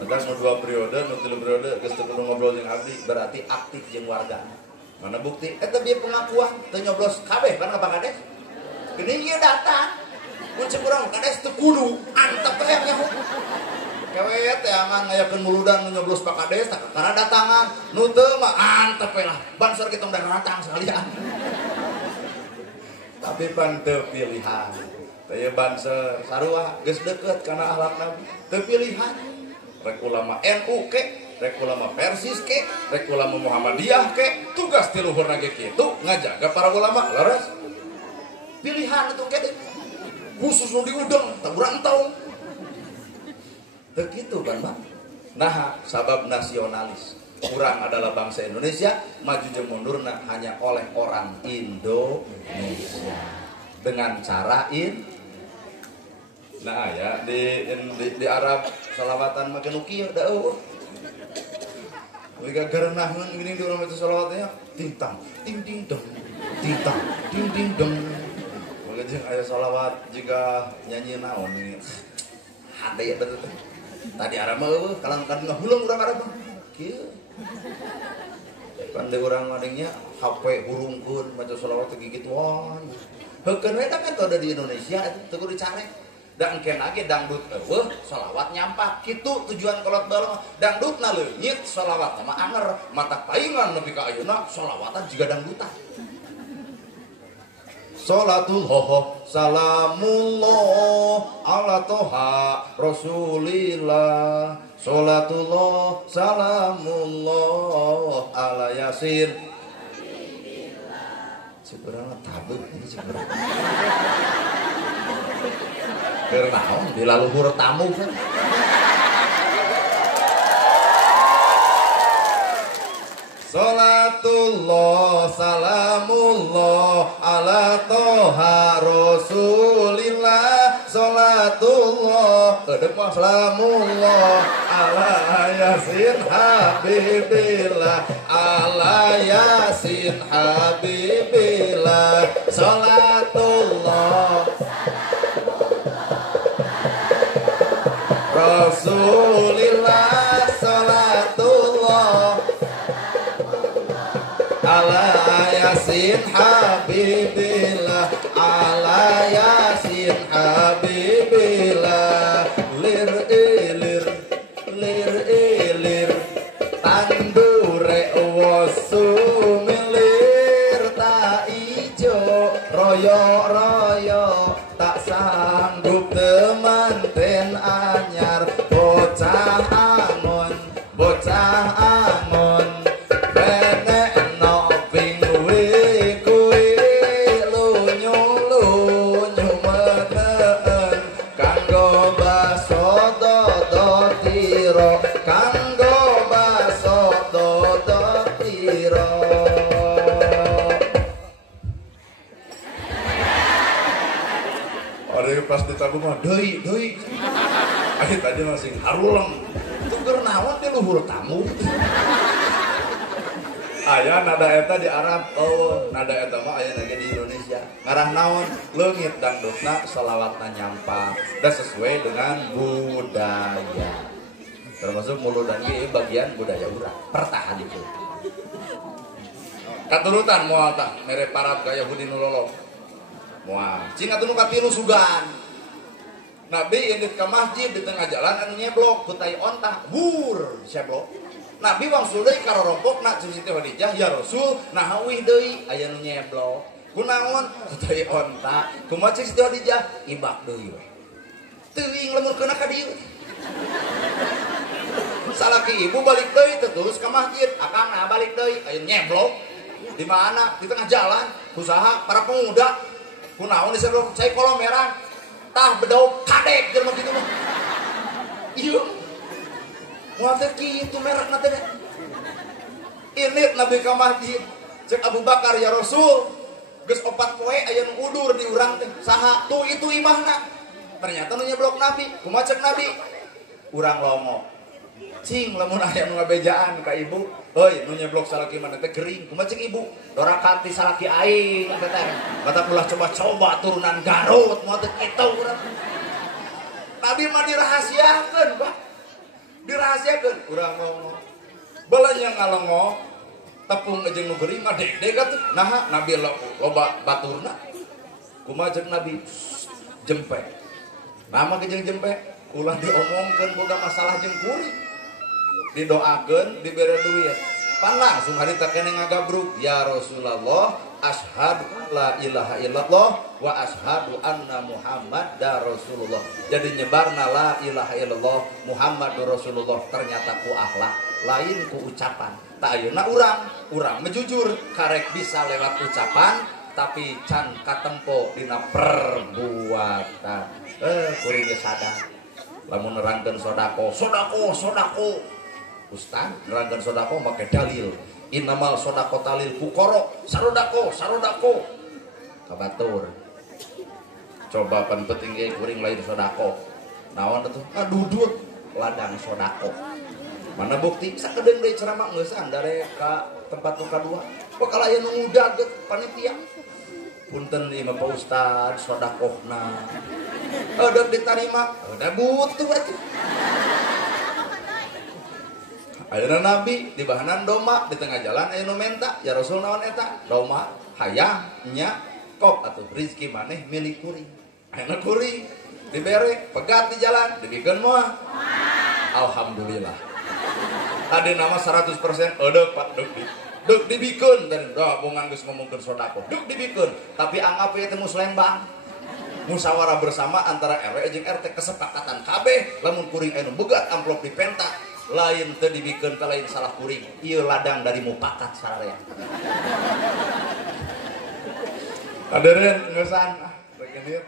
Matak nu 2 periode, nu 3 periode geus teu kudu ngobrol jeung abdi, berarti aktif jeung warga. Mana bukti? Eta bieu pengakuan teu nyoblos kabeh kan ka Pak Kades. Geuning ieu datang. Mun cek urang Kades teu kudu antep teh nyaho. Kewe teh aman ngayakeun muludan nu nyoblos Pak Kades tah kana datangan. Nu teu mah antep we lah. Bansor kitong da datang sekalian. Tapi pan teu pilihan. Teu bansor sarua geus deukeut kana akhlak Nabi. Teu pilihan. Rek ulama NU ke rek ulama Persis ke, rek ulama Muhammadiyah ke, tugas ti luhurna ge kitu ngajaga para ulama laras. Pilihan itu kede. Khusus nu diudeng, teu urang entaung. Teu kitu kan, Bang. Nah, sabab nasionalis. Urang adalah bangsa Indonesia, maju jeung mundurna hanya oleh orang Indonesia. Dengan cara nah ya di Arab salawatan makin ukieu da eueuh. Mereka gerenahkan gini di orang itu salawatnya tintang, ting ting dong, tintang, ting ting dong. Maka ayat salawat jika nyanyi naon ini, ada ya betul. Tadi Arab mah, kalau nggak hulung orang Arab mah, kia. Kan di orang madingnya HP hurungkun baca salawat gigituan. Heukeun we kan ada di Indonesia itu teu dicari. Dan engke lagi dangdut eueuh salawat nyampah kitu tujuan kolot baru dangdutna leungit salawatna mah anger mata paingan nepi ka ayeuna salawatan jiga dangdutan Salatullah salamullah ala toha rasulillah salatullah salamullah ala yasin sebenarnya tabu ini sebenarnya Keur naon di laluhur tamu kan. Salatullah salamullah ala toha rasulillah. Salatullah salamullah ala yasin habibillah. Ala yasin habibillah. Salatullah rasulillah. Salatullah ala yasin habibillah. Ala yasin habibillah. Lir ilir lir ilir tandure wasumilir. Tak ijo royo royo tak sanggup temanten anyar. Bocah angon bocah angon pas ditabu mah deui akhir tadi masih harulang itu keur naon teh luhur tamu. Aya nada eta di Arab, oh nada eta mah aya lagi di Indonesia. Ngarah naon leungit dangdutna selawatna nyampah da sesuai dengan budaya. Termasuk muludan ge bagian budaya urang. Pertahan itu. Katurutan moal tah mere parab ka Yahudi nu lolong. Moal cing atuh nu katilu sugan. Nabi indit ke masjid di tengah jalan anu nyeblok ku tai ontah bur seblok. Nabi wangsul deui ka rorompokna jeung Siti Khadijah, ya Rasul nah wih deui aya nu nyeblok. Kunaon ku tai onta kumaha Siti Khadijah ibak deui we. Teuing lemurkeunna ka dieu. Salaki ibu balik deui teh terus ka masjid, akangna balik deui aya nyeblok. Di mana? Di tengah jalan. Usaha para pemuda. Kunaon diseblok cai kolom merah. Tah bedau kadek jelema kitu mah. Ieu. Moal teh kitu merekna teh. Init Nabi ka masjid. Cek Abu Bakar ya Rasul. Geus 4 poe aya nu udur di urang teh. Saha? Tuh itu imahna. Ternyata nu nyeblok Nabi. Kumaha cek Nabi? Urang lomo. Cing lamun aya nu ngabejaan ka ibu. Heuy nu nyeblok salaki mana teh gering. Kumaha cek ibu? Dorakati salaki aing teh teh. Mata ulah coba-coba turunan Garut moal teh kitu urang. Nabi mah dirahasiakeun, Pak. Dirahasiakeun urang ngomong. Balanya ngalengok tepung jeung nu gering mah degdeg atuh. Naha Nabi loba baturna. Kumaha cek Nabi? Jempe. Nama ke jeung jempe? Ulah diomongkeun boga masalah jeung kuring. Didoakeun dibere duit. Pan langsung harita kene ngagabruk, ya Rasulullah, asyhadu la ilaha illallah wa asyhadu anna Muhammadar Rasulullah. Jadi nyebarna la ilaha illallah Muhammadur Rasulullah ternyata ku akhlak, lain ku ucapan. Ta ayeuna urang mejujur karek bisa lewat ucapan tapi can katempo dina perbuatan. Kuring geus sadar. Lamun nerangkeun sodako. Ustaz nerangkeun sodako make dalil. Innamal sodako talil fukoro. Sarodako. Kabatur. Coba pan penting ge kuring lain sodako. Naon atuh? Dudut ladang sodako. Mana bukti? Sakedeung deui ceramah ngeusan dare ka tempat nu kadua. Bakal aya nu ngudag panitia. Punten ieu mah Pak Ustaz sodakohna. Deuk ditarima, da butuh atuh. Ayeuna Nabi di bahanan doma di tengah jalan aya nu menta, ya Rasul naon eta? Doma hayang nya kop atuh rezeki maneh milik kuring. Ayeuna kuring dibere pegat di jalan dibikeun moal. Alhamdulillah. Tadi nama 100% edeuk Pak deuk dibikeun dan da bongan geus ngomongkeun sodako. Deuk dibikeun, tapi anggap ieu teh muslembang. Musyawarah bersama antara RW jeung RT kesepakatan kabeh lamun kuring anu begat amplop dipenta lain teu dibikeun ka lain salah kuring. Ieu ladang dari mupakat sararea. Hadirin ngeusan rek